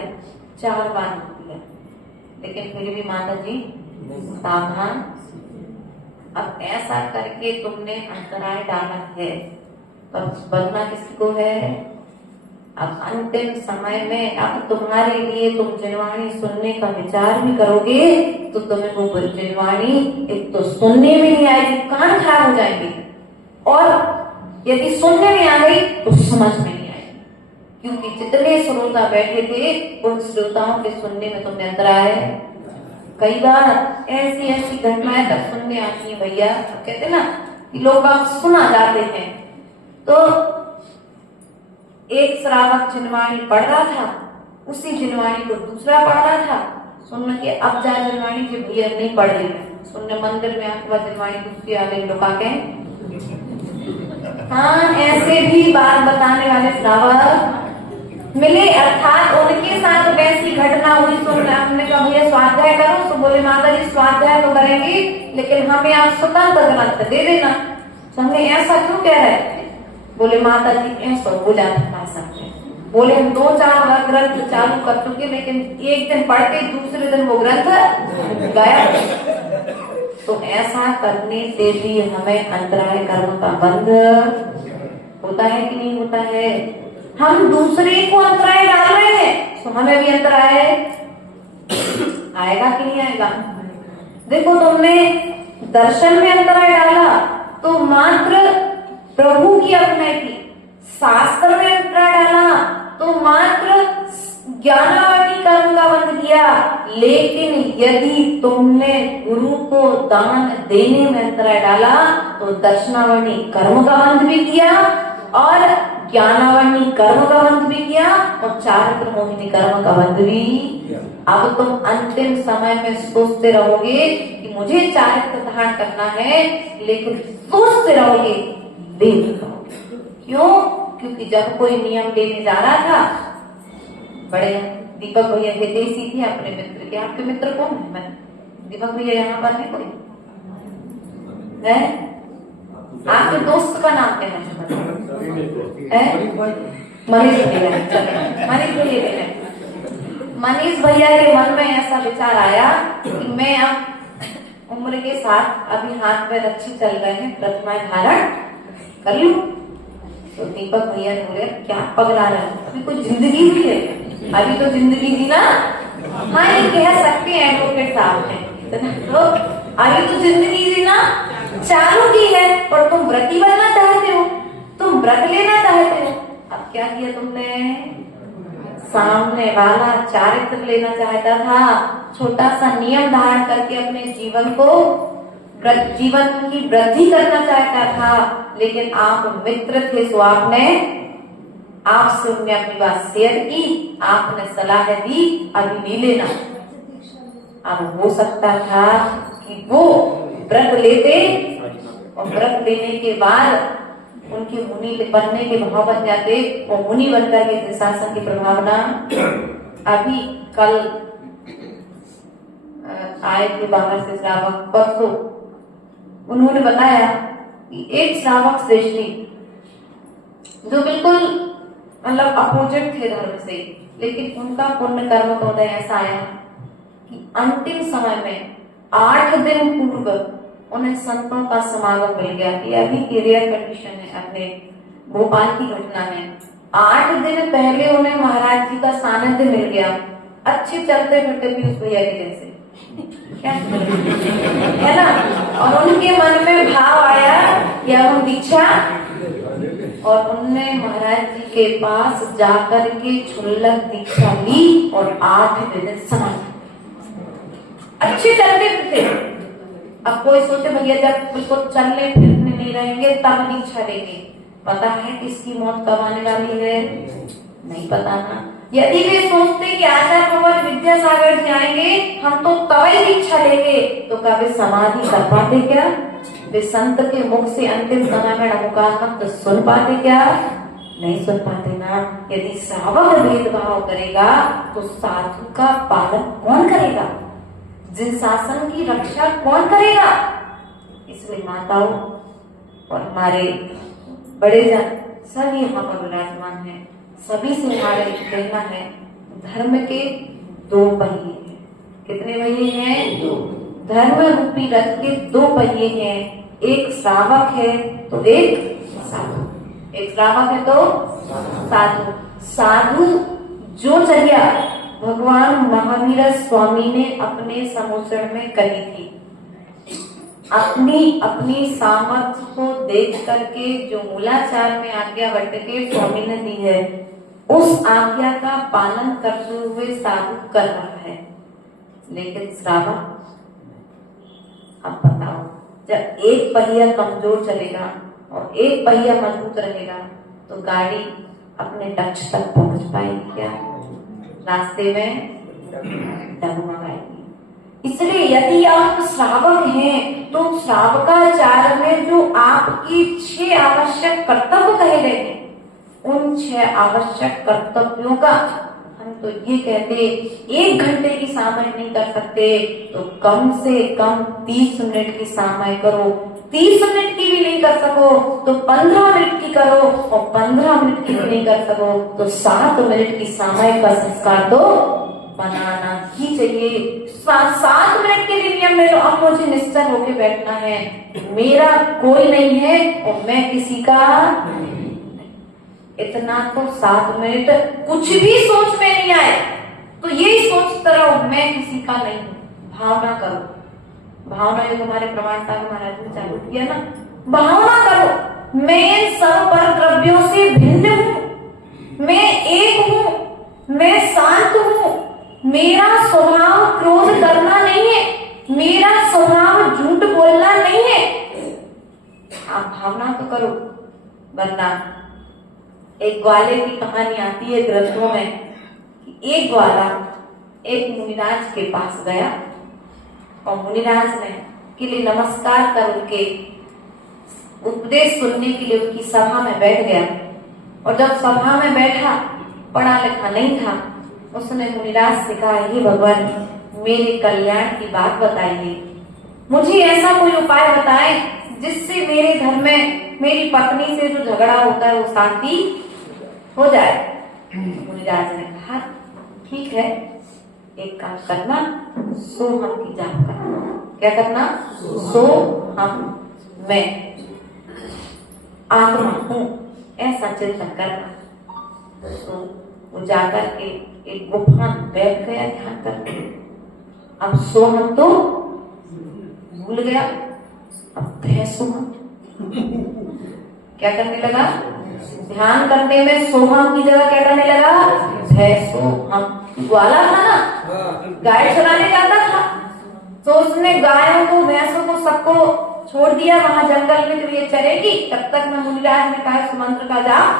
4 बार रुक दिया, लेकिन फिर भी माता जी सावधान। अब ऐसा करके तुमने अंतराय डाला है, तो बदलना किसको है? अब अंतिम समय में अब तुम्हारे लिए तुम जिनवाणी सुनने का विचार भी करोगे तो तुम्हें वो जिनवाणी एक तो सुनने में नहीं आएगी, कान खराब हो जाएंगे, और यदि सुनने में आ गई तो समझ में नहीं आएगी, क्योंकि जितने श्रोता बैठे थे उन श्रोताओं के सुनने में तुमने अंतराय। कई बार ऐसी ऐसी घटनाएं तक सुनने आती है भैया, कहते ना कि लोग आप सुना जाते हैं। तो एक श्रावक जिनवाणी पढ़ रहा था, उसी जिनवाणी को दूसरा पढ़ रहा था, सुन के अब जा जिनवाणी जो भैया नहीं पढ़ रही है, सुनने मंदिर में आपके बाद जिनवाणी दूसरी आ गई लुका के। हाँ, ऐसे भी बात बताने वाले श्रावक मिले, अर्थात उनके साथ वैसी घटना हुई। सुनना हमने कहा भैया स्वाध्याय करो, तो बोले माता जी स्वाध्याय तो करेंगे लेकिन हमें आप स्वतंत्र ग्रंथ दे देना। हमने ऐसा क्यों कह रहे? बोले माता जी ऐसा हो जाता सकते हैं। बोले हम 2-4 ग्रंथ चालू कर चुके, लेकिन एक दिन पढ़ के दूसरे दिन वो ग्रंथ गायब। तो ऐसा करने से भी हमें अंतराय कर्म का बंध होता है कि नहीं होता है? हम दूसरे को अंतराय डाल रहे हैं तो हमें भी अंतराय आएगा कि नहीं आएगा? देखो, तुमने दर्शन में अंतराय डाला तो मात्र प्रभु की अभिनय की, शास्त्र में अंतराय डाला तो मात्र ज्ञानावटी कर्म का बंध किया, लेकिन यदि तुमने गुरु को दान देने में अंतराय डाला तो दर्शनावटी कर्म का बंध भी किया और ज्ञानावटी कर्म का बंध भी किया और चारित्र मोहिनी कर्म का बंध भी। अब तुम अंतिम समय में सोचते रहोगे कि मुझे चारित्र धारण करना है, लेकिन सोचते रहोगे देख करोगे। क्यों? क्योंकि जब कोई नियम देने जा रहा था, बड़े दीपक भैया हितैषी थे अपने मित्र के। आपके मित्र कौन है? दीपक भैया यहाँ पर है कोई है? आपके दोस्त का नाम क्या है? मनीष भैया। मनीष भैया है। मनीष भैया के मन में ऐसा विचार आया कि मैं अब उम्र के साथ अभी हाथ में रक्षी चल रहे हैं, प्रतिमाएं धारण कर लूं। तो दीपक भैया ने बोले क्या पगला रहे हो, अभी कोई जिंदगी भी है, अभी तो जिंदगी जीना। हाँ, ये कह सकते हैं एडवोकेट साहब हैं, तो अभी तो जिंदगी जीना चालू की है और तुम व्रती बनना चाहते हो, तुम व्रत लेना चाहते हो। अब क्या किया तुमने? सामने वाला चारित्र लेना चाहता था, छोटा सा नियम धारण करके अपने जीवन को जीवन की वृद्धि करना चाहता था, लेकिन आप मित्र थे तो आपसे उन्होंने अपनी बात शेयर की, आपने सलाह दी अभी नहीं लेना। अब हो सकता था कि वो व्रत लेते और व्रत लेने के बाद उनके मुनि बनने के भाव बन जाते और मुनि बनकर के शासन की प्रभावना। अभी कल आए थे बाहर से श्रावक, परसों उन्होंने बताया कि एक श्रावक श्रेष्ठी जो बिल्कुल मतलब अपोजिट थे धर्म से, लेकिन उनका पुण्य कर्म का उदय ऐसा आया कि अंतिम समय में 8 दिन पूर्व उन्हें संतों का समागम मिल गया। ये अभी की रेयर कंडीशन है, अपने भोपाल की घटना है। 8 दिन पहले उन्हें महाराज जी का सानिध्य मिल गया, अच्छे चलते फिरते पीयूष भैया के जैसे, क्या है ना। और उनके मन में भाव आया कि अब हम दीक्षा, और उनने महाराज जी के पास जाकर के क्षुल्लक दीक्षा ली और 8 दिन समाधि, अच्छे चलते फिरते। अब कोई सोचे भैया जब बिल्कुल चलने फिरने नहीं रहेंगे तब दीक्षा लेंगे, पता है किसकी मौत कब आने वाली है? नहीं पता ना। यदि वे सोचते कि आचार्य भगवान विद्यासागर जी आएंगे हम तो तभी दीक्षा लेंगे, तो कभी समाधि कर पाते क्या? वे संत के मुख से अंतिम समय में नमोकार मंत्र सुन पाते क्या? नहीं सुन पाते ना। यदि श्रावक भेदभाव करेगा तो साधु का पालन कौन करेगा, जिन शासन की रक्षा कौन करेगा। इसलिए माताओं और हमारे बड़े जन सभी यहाँ पर विराजमान हैं, सभी से हमारे कहना है, धर्म के दो पहिए हैं। कितने पहिए हैं? धर्म रूपी रथ के दो पहिए हैं, एक श्रावक है तो एक साधु। एक श्रावक है तो साधु। साधु जो चर्या भगवान महावीर स्वामी ने अपने समुचरण में कही थी, अपनी अपनी सामर्थ्य को देख करके जो मूलाचार में आज्ञा वटके स्वामी ने दी है, उस आज्ञा का पालन करते हुए साधु कर रहा है। लेकिन श्रावक, अब बताओ, जब एक पहिया कमजोर चलेगा और एक पहिया मजबूत रहेगा तो गाड़ी अपने लक्ष्य तक पहुंच पाएगी क्या? रास्ते में डगमगाएगी। इसलिए यदि आप श्रावक हैं तो श्रावकाचार में जो आपकी 6 आवश्यक कर्तव्य कहे गए हैं, उन 6 आवश्यक कर्तव्यों का हम तो ये कहते 1 घंटे की सामय नहीं कर सकते तो कम से कम 30 मिनट की सामय करो। 30 मिनट की भी नहीं कर सको तो 15 मिनट की करो, और 15 मिनट की भी नहीं कर सको तो 7 मिनट की सामय का संस्कार तो बनाना ही चाहिए। 7 मिनट के लिए नियम ले लो, अब मुझे निश्चल होके बैठना है, मेरा कोई नहीं है और मैं किसी का इतना तो 7 मिनट कुछ भी सोच में नहीं आए तो यही सोचते रहो मैं किसी का नहीं हूं। भावना करो, भावना जो तुम्हारे प्रमाणता महाराज ने चालू किया ना, भावना करो मैं सब पर द्रव्यों से भिन्न हूं, मैं एक हूं, मैं शांत हूं, मेरा स्वभाव क्रोध करना नहीं है, मेरा स्वभाव झूठ बोलना नहीं है। आप भावना तो करो, वरना एक ग्वाले की कहानी आती है ग्रंथों में कि एक ग्वाला एक मुनिराज के पास गया और मुनिराज ने के लिए नमस्कार कर उनके उपदेश सुनने के लिए उनकी सभा में बैठ गया। और जब सभा में बैठा, पढ़ा लिखा नहीं था, उसने मुनिराज से कहा, हे भगवान मेरे कल्याण की बात बताइए, मुझे ऐसा कोई उपाय बताएं जिससे मेरे घर में मेरी पत्नी से जो झगड़ा होता है वो शांति हो जाए। मुनिराज ने कहा ठीक है, एक काम करना, सोहम की जाप करना। क्या करना? सोहम, मैं आत्मा हूं, ऐसा चिंतन करना। तो वो जाकर के एक गुफा में बैठ गया ध्यान करके। अब सोहम तो भूल गया, अब सोहम क्या करने लगा? ध्यान करने में सोहम की जगह क्या करने लगा? सोहम। ग्वाला था ना, गाय चराने जाता था, तो उसने गायों को भैंसों को सबको छोड़ दिया वहां जंगल में, तो ये चरेगी, तब तक मैं मुनिराज ने कहा सुमंत्र का जाप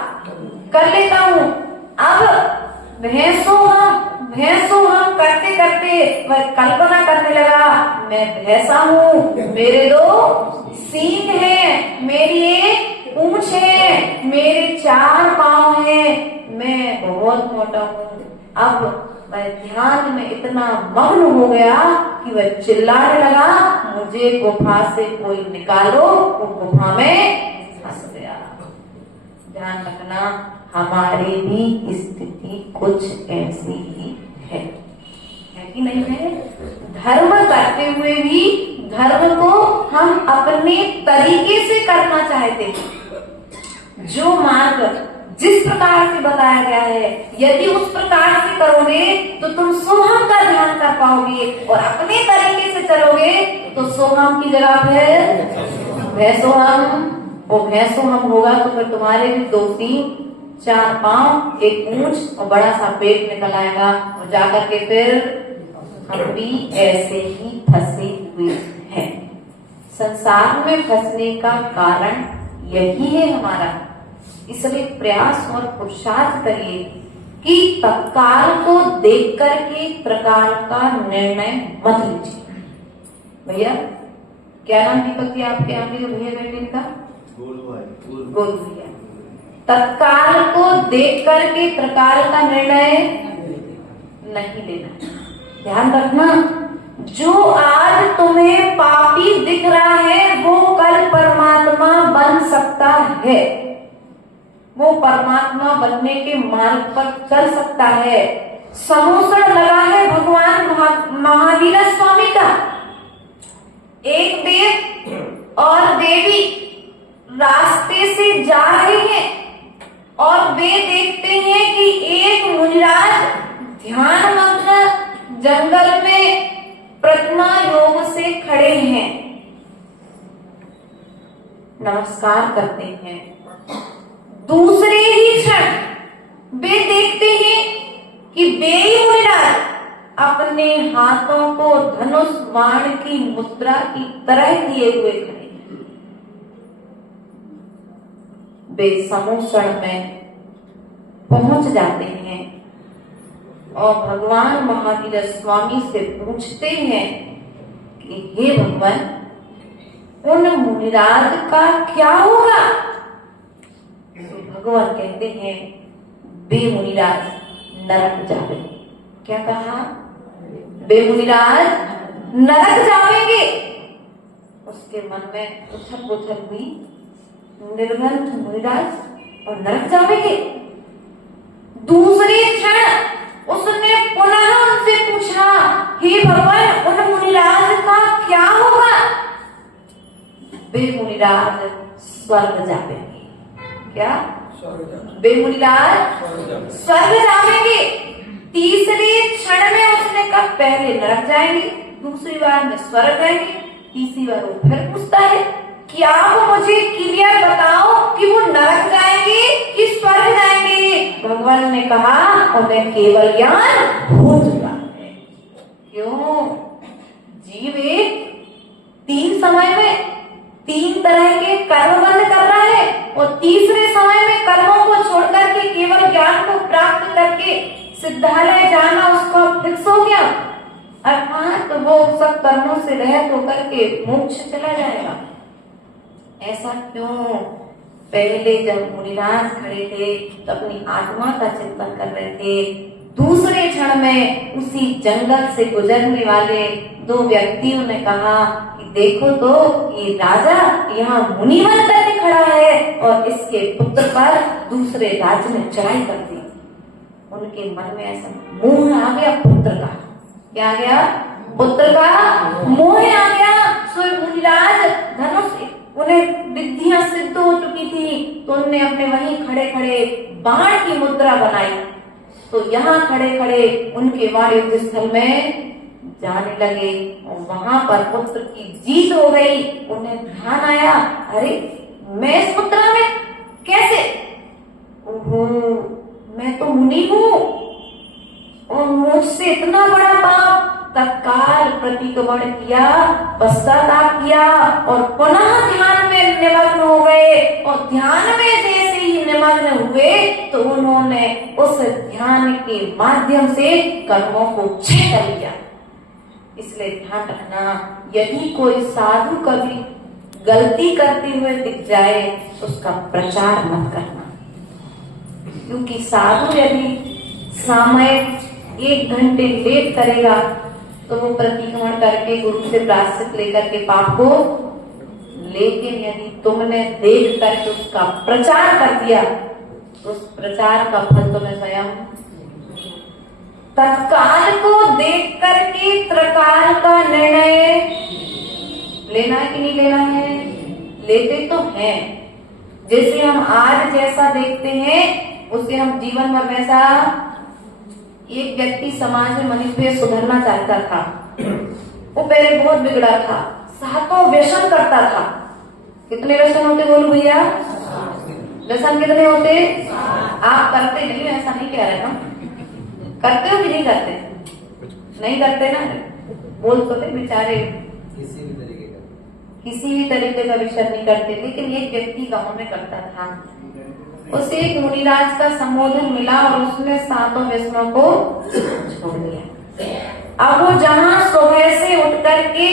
कर लेता हूँ। अब भैंसों हम करते करते वह कल्पना करने लगा, मैं भैंसा हूँ, मेरे 2 सींग हैं, मेरी एक पूंछ है, मेरे 4 पांव हैं, मैं बहुत मोटा हूँ। अब वह ध्यान में इतना मग्न हो गया कि वह चिल्लाने लगा, मुझे गुफा से कोई निकालो, वो गुफा में फंस गया। ध्यान रखना, हमारी भी स्थिति कुछ ऐसी ही है कि नहीं है? धर्म करते हुए भी धर्म को हम अपने तरीके से करना चाहते हैं। जो मार्ग जिस प्रकार से बताया गया है, यदि उस प्रकार से करोगे तो तुम सोहम का ध्यान कर पाओगे, और अपने तरीके से चलोगे तो सोहम की जगह फिर भैंसोहम, वो भैंसोहम होगा तो फिर तुम्हारे भी 2 सींग, 4 पांव, एक पूंछ और बड़ा सा पेट निकल आएगा, और जाकर के फिर हम भी ऐसे ही फंसे हुए हैं। संसार में फंसने का कारण यही है हमारा। इसलिए प्रयास और पुरुषार्थ करिए कि तत्काल को देख करके प्रकार का निर्णय मत लीजिए। भैया क्या नाम दीपक जी आपके आगे जो भैया बैठे का? गोलू भैया। तत्काल को देख करके त्रिकाल का निर्णय नहीं लेना। ध्यान रखना, जो आज तुम्हें पापी दिख रहा है वो कल परमात्मा बन सकता है, वो परमात्मा बनने के मार्ग पर चल सकता है। समोसड़ लगा है भगवान महावीर स्वामी का। एक देव और देवी रास्ते से जा रहे हैं और वे देखते हैं कि एक मुनिराज ध्यान मग्न जंगल में प्रतिमा योग से खड़े हैं, नमस्कार करते हैं। दूसरे ही क्षण वे देखते हैं कि वे मुनिराज अपने हाथों को धनुष बाण की मुद्रा की तरह किए हुए खड़े हैं। वे समोसण में पहुंच जाते हैं और भगवान महावीर स्वामी से पूछते हैं कि हे भगवान, उन मुनिराज का क्या होगा? तो भगवान कहते हैं वे मुनिराज नरक जावेंगे। क्या कहा? वे मुनिराज नरक जावेंगे। उसके मन में उछल पुछल हुई, निर्ग्रंथ मुनिराज और नरक जावेंगे। दूसरे क्षण उसने पुनः उनसे पूछा, हे भगवान, उन मुनिराज का क्या होगा? वे मुनिराज स्वर्ग जावेंगे। क्या? वे मुनिराज स्वर्ग जावेंगे। तीसरे क्षण में उसने कहा पहले नरक जाएंगे, दूसरी बार में स्वर्ग जाएंगे, तीसरी बार वो फिर पूछता है क्या वो मुझे क्लियर बताओ कि वो नरक जाएंगे कि स्वर्ग जाएंगे? भगवान ने कहा उन्हें केवल ज्ञान हो चुका है। क्यों? जीव एक तीन समय में तीन तरह के कर्म बंद कर रहा है और तीसरे समय में कर्मों को छोड़ करके केवल ज्ञान को प्राप्त करके सिद्धालय जाना उसका फिक्स हो गया, अर्थात वो सब कर्मों से रहित होकर के मोक्ष चला जाएगा। ऐसा क्यों? पहले जब मुनिराज खड़े थे तो अपनी आत्मा का चिंतन कर रहे थे, दूसरे क्षण में उसी जंगल से गुजरने वाले दो व्यक्तियों ने कहा कि देखो तो ये राजा यहाँ मुनि बन करके खड़ा है और इसके पुत्र पर दूसरे राज्य ने चढ़ाई कर दी। उनके मन में ऐसा मोह आ गया पुत्र का। क्या आ गया? पुत्र का मोह आ गया। सो मुनिराज धनुष, उन्हें विद्या सिद्ध हो चुकी थी तो उन्होंने अपने वहीं खड़े खड़े बाण की मुद्रा बनाई। तो यहाँ खड़े खड़े उनके वाण युद्ध स्थल में जाने लगे और वहां पर पुत्र की जीत हो गई। उन्हें ध्यान आया, अरे मैं इस मुद्रा में कैसे? ओहो, मैं तो मुनि हूँ और मुझसे इतना बड़ा पाप। तत्काल प्रतिक्रमण किया, पश्चाताप किया और पुनः ध्यान में निमग्न हो गए और ध्यान में जैसे ही निमग्न हुए तो उन्होंने उस ध्यान के माध्यम से कर्मों को क्षय कर लिया। इसलिए ध्यान रखना, यदि कोई साधु कभी गलती करते हुए दिख जाए तो उसका प्रचार मत करना, क्योंकि साधु यदि सामयिक 1 घंटे लेट करेगा तो वो प्रतिक्रमण करके गुरु से प्रायश्चित लेकर के पाप को, लेकिन यदि तुमने देख करके उसका प्रचार कर दिया तो उस प्रचार का फल तुम्हें स्वयं। तत्काल को देख करके त्रिकाल का निर्णय लेना है कि नहीं लेना है? लेते तो हैं। जैसे हम आज जैसा देखते हैं उसे हम जीवन भर वैसा। एक व्यक्ति समाज में मनुष्य सुधरना चाहता था, वो पहले बहुत बिगड़ा था, सातों व्यसन करता था। कितने व्यसन होते बोलो भैया? व्यसन कितने होते? आप करते नहीं, ऐसा नहीं कह रहे हम। करते हो कि नहीं करते? नहीं करते ना, बोल तो बेचारे किसी भी तरीके का विषय नहीं करते। लेकिन एक व्यक्ति गांव में करता था, उसे एक मुनिराज का संबोधन मिला और उसने सातों व्यसनों को छोड़ दिया। अब वो जहां सुबह से उठ करके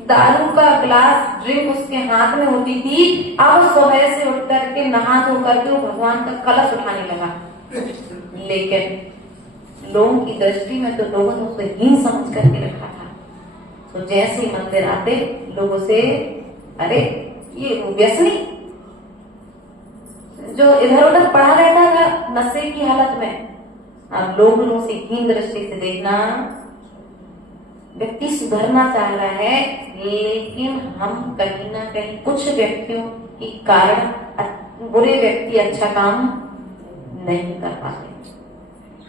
दारू का ग्लास ड्रिंक उसके हाथ में होती थी, अब सुबह से उठ करके नहा धो करके वो भगवान का कलश उठाने लगा। लेकिन लोगों की दृष्टि में तो लोगों ने उसे हीन समझ करके रखा था। तो जैसे ही मंदिर आते लोगों से, अरे ये वो व्यसनी जो इधर उधर पड़ा रहता था नशे की हालत में, अब लोगों से हीन दृष्टि से देखना। व्यक्ति सुधरना चाह रहा है, लेकिन हम कहीं ना कहीं कुछ व्यक्तियों के कारण बुरे व्यक्ति अच्छा काम नहीं कर पाते।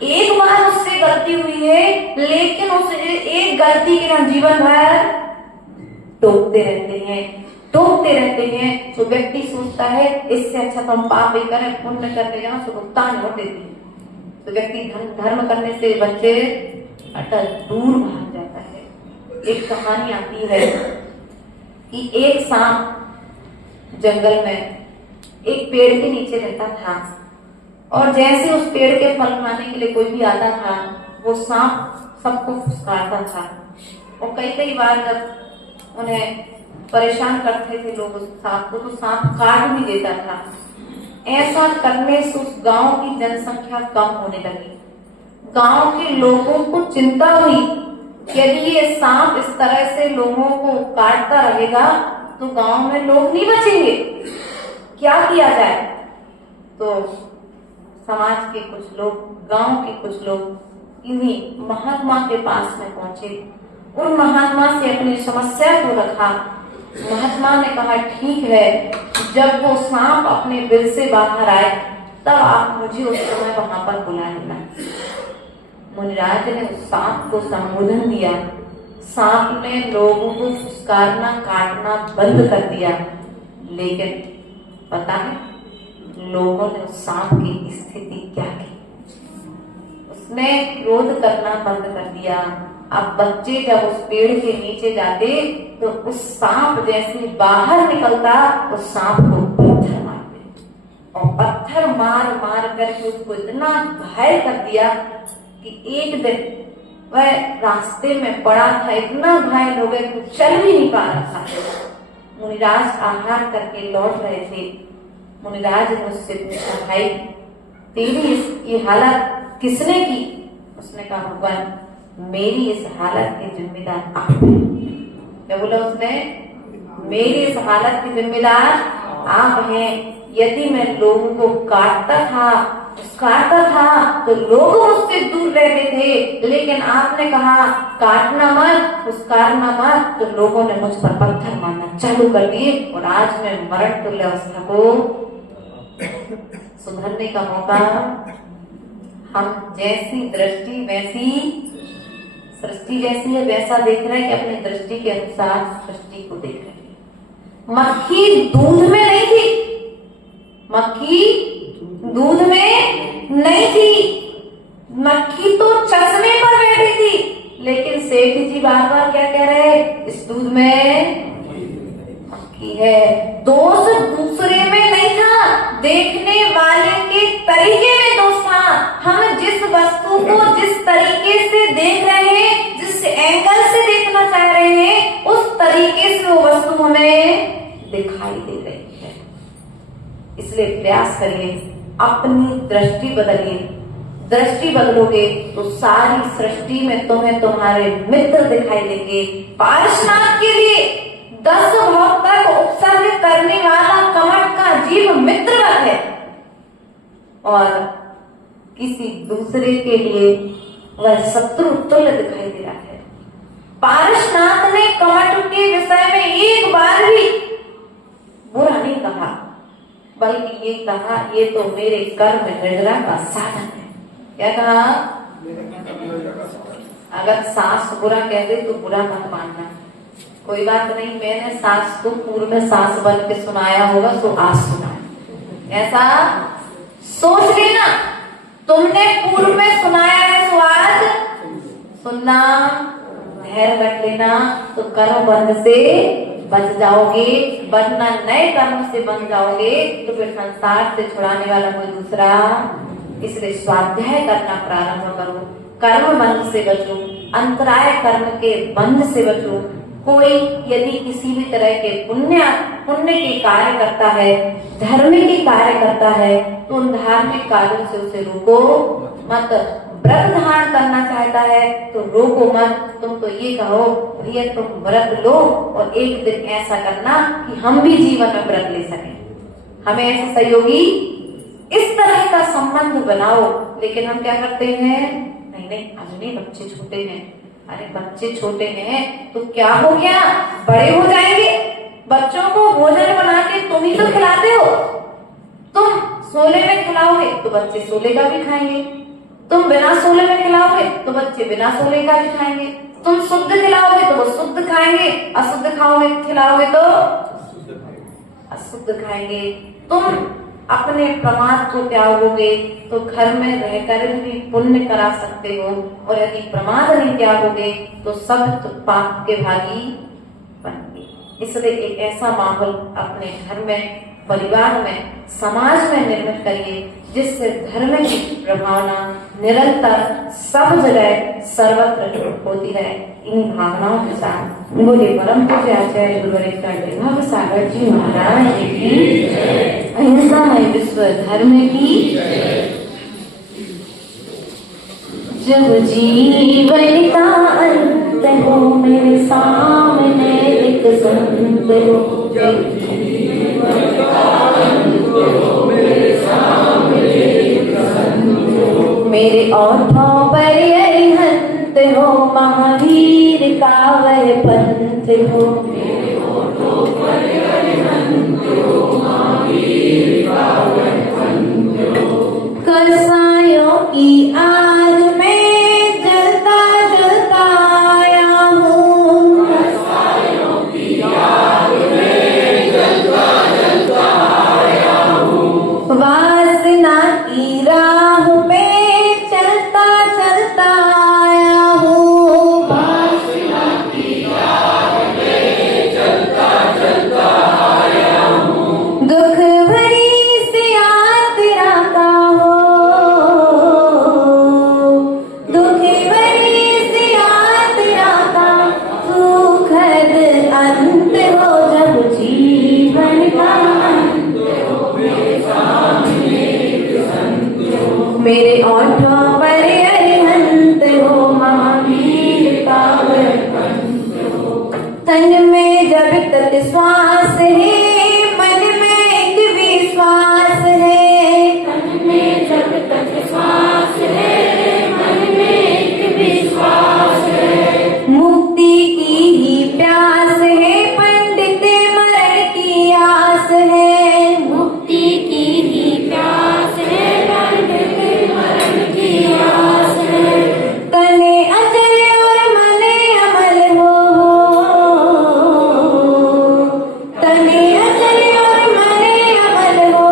एक बार उससे गलती हुई है, लेकिन उस एक गलती के हम जीवन भर टोकते रहते हैं। तो व्यक्ति सोचता है इससे अच्छा तो हम पाप ही करें, पुण्य करने जाओ तो भुगतान हो देती है। तो व्यक्ति धर्म करने से बच्चे अटल दूर भाग जाता है। एक कहानी आती है कि एक सांप जंगल में एक पेड़ के नीचे रहता था, और जैसे उस पेड़ के फल खाने के लिए कोई भी आता था, वो सांप सबको फुसकारता था। और कई बार जब उन्हें परेशान करते थे लोग उस सांप को, तो सांप काट भी देता था। ऐसा करने से उस गांव की जनसंख्या कम होने लगी। गांव के लोगों को चिंता हुई, यदि ये सांप इस तरह से लोगों को काटता रहेगा तो गांव में लोग नहीं बचेंगे, क्या किया जाए। तो समाज के कुछ लोग, गांव के कुछ लोग इन्हीं महात्मा के पास में पहुंचे। उन महात्मा से अपनी समस्या को रखा। महात्मा ने कहा, ठीक है, जब वो सांप अपने बिल से बाहर आए तब आप मुझे उस समय वहां पर बुला लेना। मुनिराज ने उस सांप को संबोधन दिया। सांप ने लोगों को फुसकारना काटना बंद कर दिया, लेकिन पता है लोगों ने उस सांप की स्थिति क्या की? उसने क्रोध करना बंद कर दिया। अब बच्चे जब उस पेड़ के नीचे जाते तो उस सांप जैसे बाहर निकलता, उस सांप को पत्थर मारते, और पत्थर मार मार करके उसको इतना घायल कर दिया कि एक दिन वह रास्ते में पड़ा था, इतना घायल हो गया कि चल भी नहीं पा रहा था। मुनिराज आहार करके लौट रहे थे। मुनिराज ने उससे पूछा, भाई तेरी ये हालत किसने की? उसने कहा, भगवान मेरी इस हालत के जिम्मेदार आप हैं। क्या बोला उसने? मेरी इस हालत के जिम्मेदार आप हैं। यदि मैं लोगों को काटता था तो लोग मुझसे दूर रहते थे, लेकिन आपने कहा काटना मत, फुसकारना मत, तो लोगों ने मुझ पर पत्थर मारना चालू कर दिए, और आज मैं मरण तुल्य अवस्था को सुधरने का मौका। हम जैसी दृष्टि वैसी सृष्टि, जैसी है वैसा देख रहे हैं कि अपनी दृष्टि के अनुसार सृष्टि को देख रहे हैं। मक्खी दूध में नहीं थी, मक्खी दूध में नहीं थी, मक्खी तो चश्मे पर बैठी थी, लेकिन सेठ जी बार बार क्या कह रहे हैं? इस दूध में मक्खी है। दोष दूसरे में नहीं था, देखने वाले के तरीके में दोष था। हम जिस वस्तु को जिस तरीके से देख रहे हैं, जिस एंगल से देखना चाह रहे हैं, उस तरीके से वो वस्तु हमें दिखाई दे रही है। इसलिए प्रयास करिए, अपनी दृष्टि बदलिए। दृष्टि बदलोगे तो सारी सृष्टि में तुम्हें तुम्हारे मित्र दिखाई देंगे। पारसनाथ के लिए 10 भाव तक उपसर्ग करने वाला कमठ का जीव मित्रवत है, और किसी दूसरे के लिए वह शत्रु तुल्य दिखाई दे रहा है। पारसनाथ ने कमठ के विषय में एक बार भी बुरा नहीं कहा, बल्कि ये कहा, ये तो मेरे कर्म निद्रा का साधन है। क्या कहा? अगर सास बुरा कह दे तो बुरा मत मानना, कोई बात नहीं। मैंने सास को पूर्व में सास बन के सुनाया होगा, तो आज सुना, ऐसा सोच लेना। तुमने पूर्व में सुनाया है, तो आज सुनना, धैर्य रख लेना, तो कर्म बंध से बच जाओगे। वरना नए कर्म से बन जाओगे तो फिर संसार से छुड़ाने वाला कोई दूसरा। इसलिए स्वाध्याय करना प्रारंभ करो, कर्म बंध से बचो, अंतराय कर्म के बंध से बचो। कोई यदि किसी भी तरह के पुण्य के कार्य करता है, धर्म के कार्य करता है, तो उन धार्मिक कार्यों से उसे रोको मत। व्रत धारण करना चाहता है तो रोको मत। तुम तो ये कहो भैया तुम व्रत लो और एक दिन ऐसा करना कि हम भी जीवन में व्रत ले सकें, हमें ऐसे सहयोगी इस तरह का संबंध बनाओ। लेकिन हम क्या करते हैं, नहीं नहीं आज नहीं, बच्चे छोटे हैं। अरे बच्चे छोटे हैं तो क्या हो गया, बड़े हो जाएंगे। बच्चों को भोजन बना के तुम ही तो खिलाते हो। तुम सोले में खिलाओगे तो बच्चे सोले का भी खाएंगे, तुम बिना सोले में खिलाओगे तो बच्चे बिना सोले का भी खाएंगे। तुम शुद्ध खिलाओगे तो वो शुद्ध खाएंगे, अशुद्ध खाओगे खिलाओगे तो अशुद्ध खाएंगे। तुम अपने प्रमाद को त्यागोगे तो घर में रहकर भी पुण्य करा सकते हो, और यदि प्रमाद नहीं त्यागोगे तो सब पाप के भागी बनेंगे। इसलिए एक ऐसा माहौल अपने घर में, परिवार में, समाज में निर्मित करिए जिससे धर्म की प्रभावना निरंतर सब जगह सर्वत्र होती रहे। इन भावनाओं के साथ बोले परम पूज्य आचार्य गुरुवरेण्य भव सागर जी महाराज की अहिंसा है विश्व धर्म की। जब जीवन का अंत हो मेरे सामने एक संत हो, जब जीवन का अंत हो मेरे सामने एक संत हो, मेरे ओठों पर अरिहंत हो महावीर का वह पंथ हो, मेरे ओठों पर अरिहंत हो महावीर का वह पंथ हो। कसायों की आग में जलता जलता आया हूँ, कसायों की आग में जलता जलता आया हूँ, वासना की राह में चलता चलता आया हूँ, वासना की राह में चलता चलता आया हूँ। दुख भरी सी यात्रा का हो, दुख भरी सी यात्रा का सुखद अंत हो, जब जीवन का अंत हो मेरे सामने एक संत हो, मेरे ओठों पर अरिहंत हो महावीर का वह पंथ हो। तन में जब तक श्वास है मन में एक विश्वास है, तन में जब तक श्वास है मन में एक विश्वास है। मुक्ति की ही प्यास है पंडित मरण की आस है, मुक्ति की ही प्यास है पंडित मरण की आस है। तने अचल और मने अमल हो, तने अचल और मने अमल हो,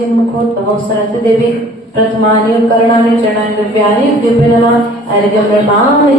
चिन्मुखो तमो सरस्वती देवी प्रथमानि कर्णानि चरणानि द्रव्याणि विपिनः अर्घ्यं प्रमाणि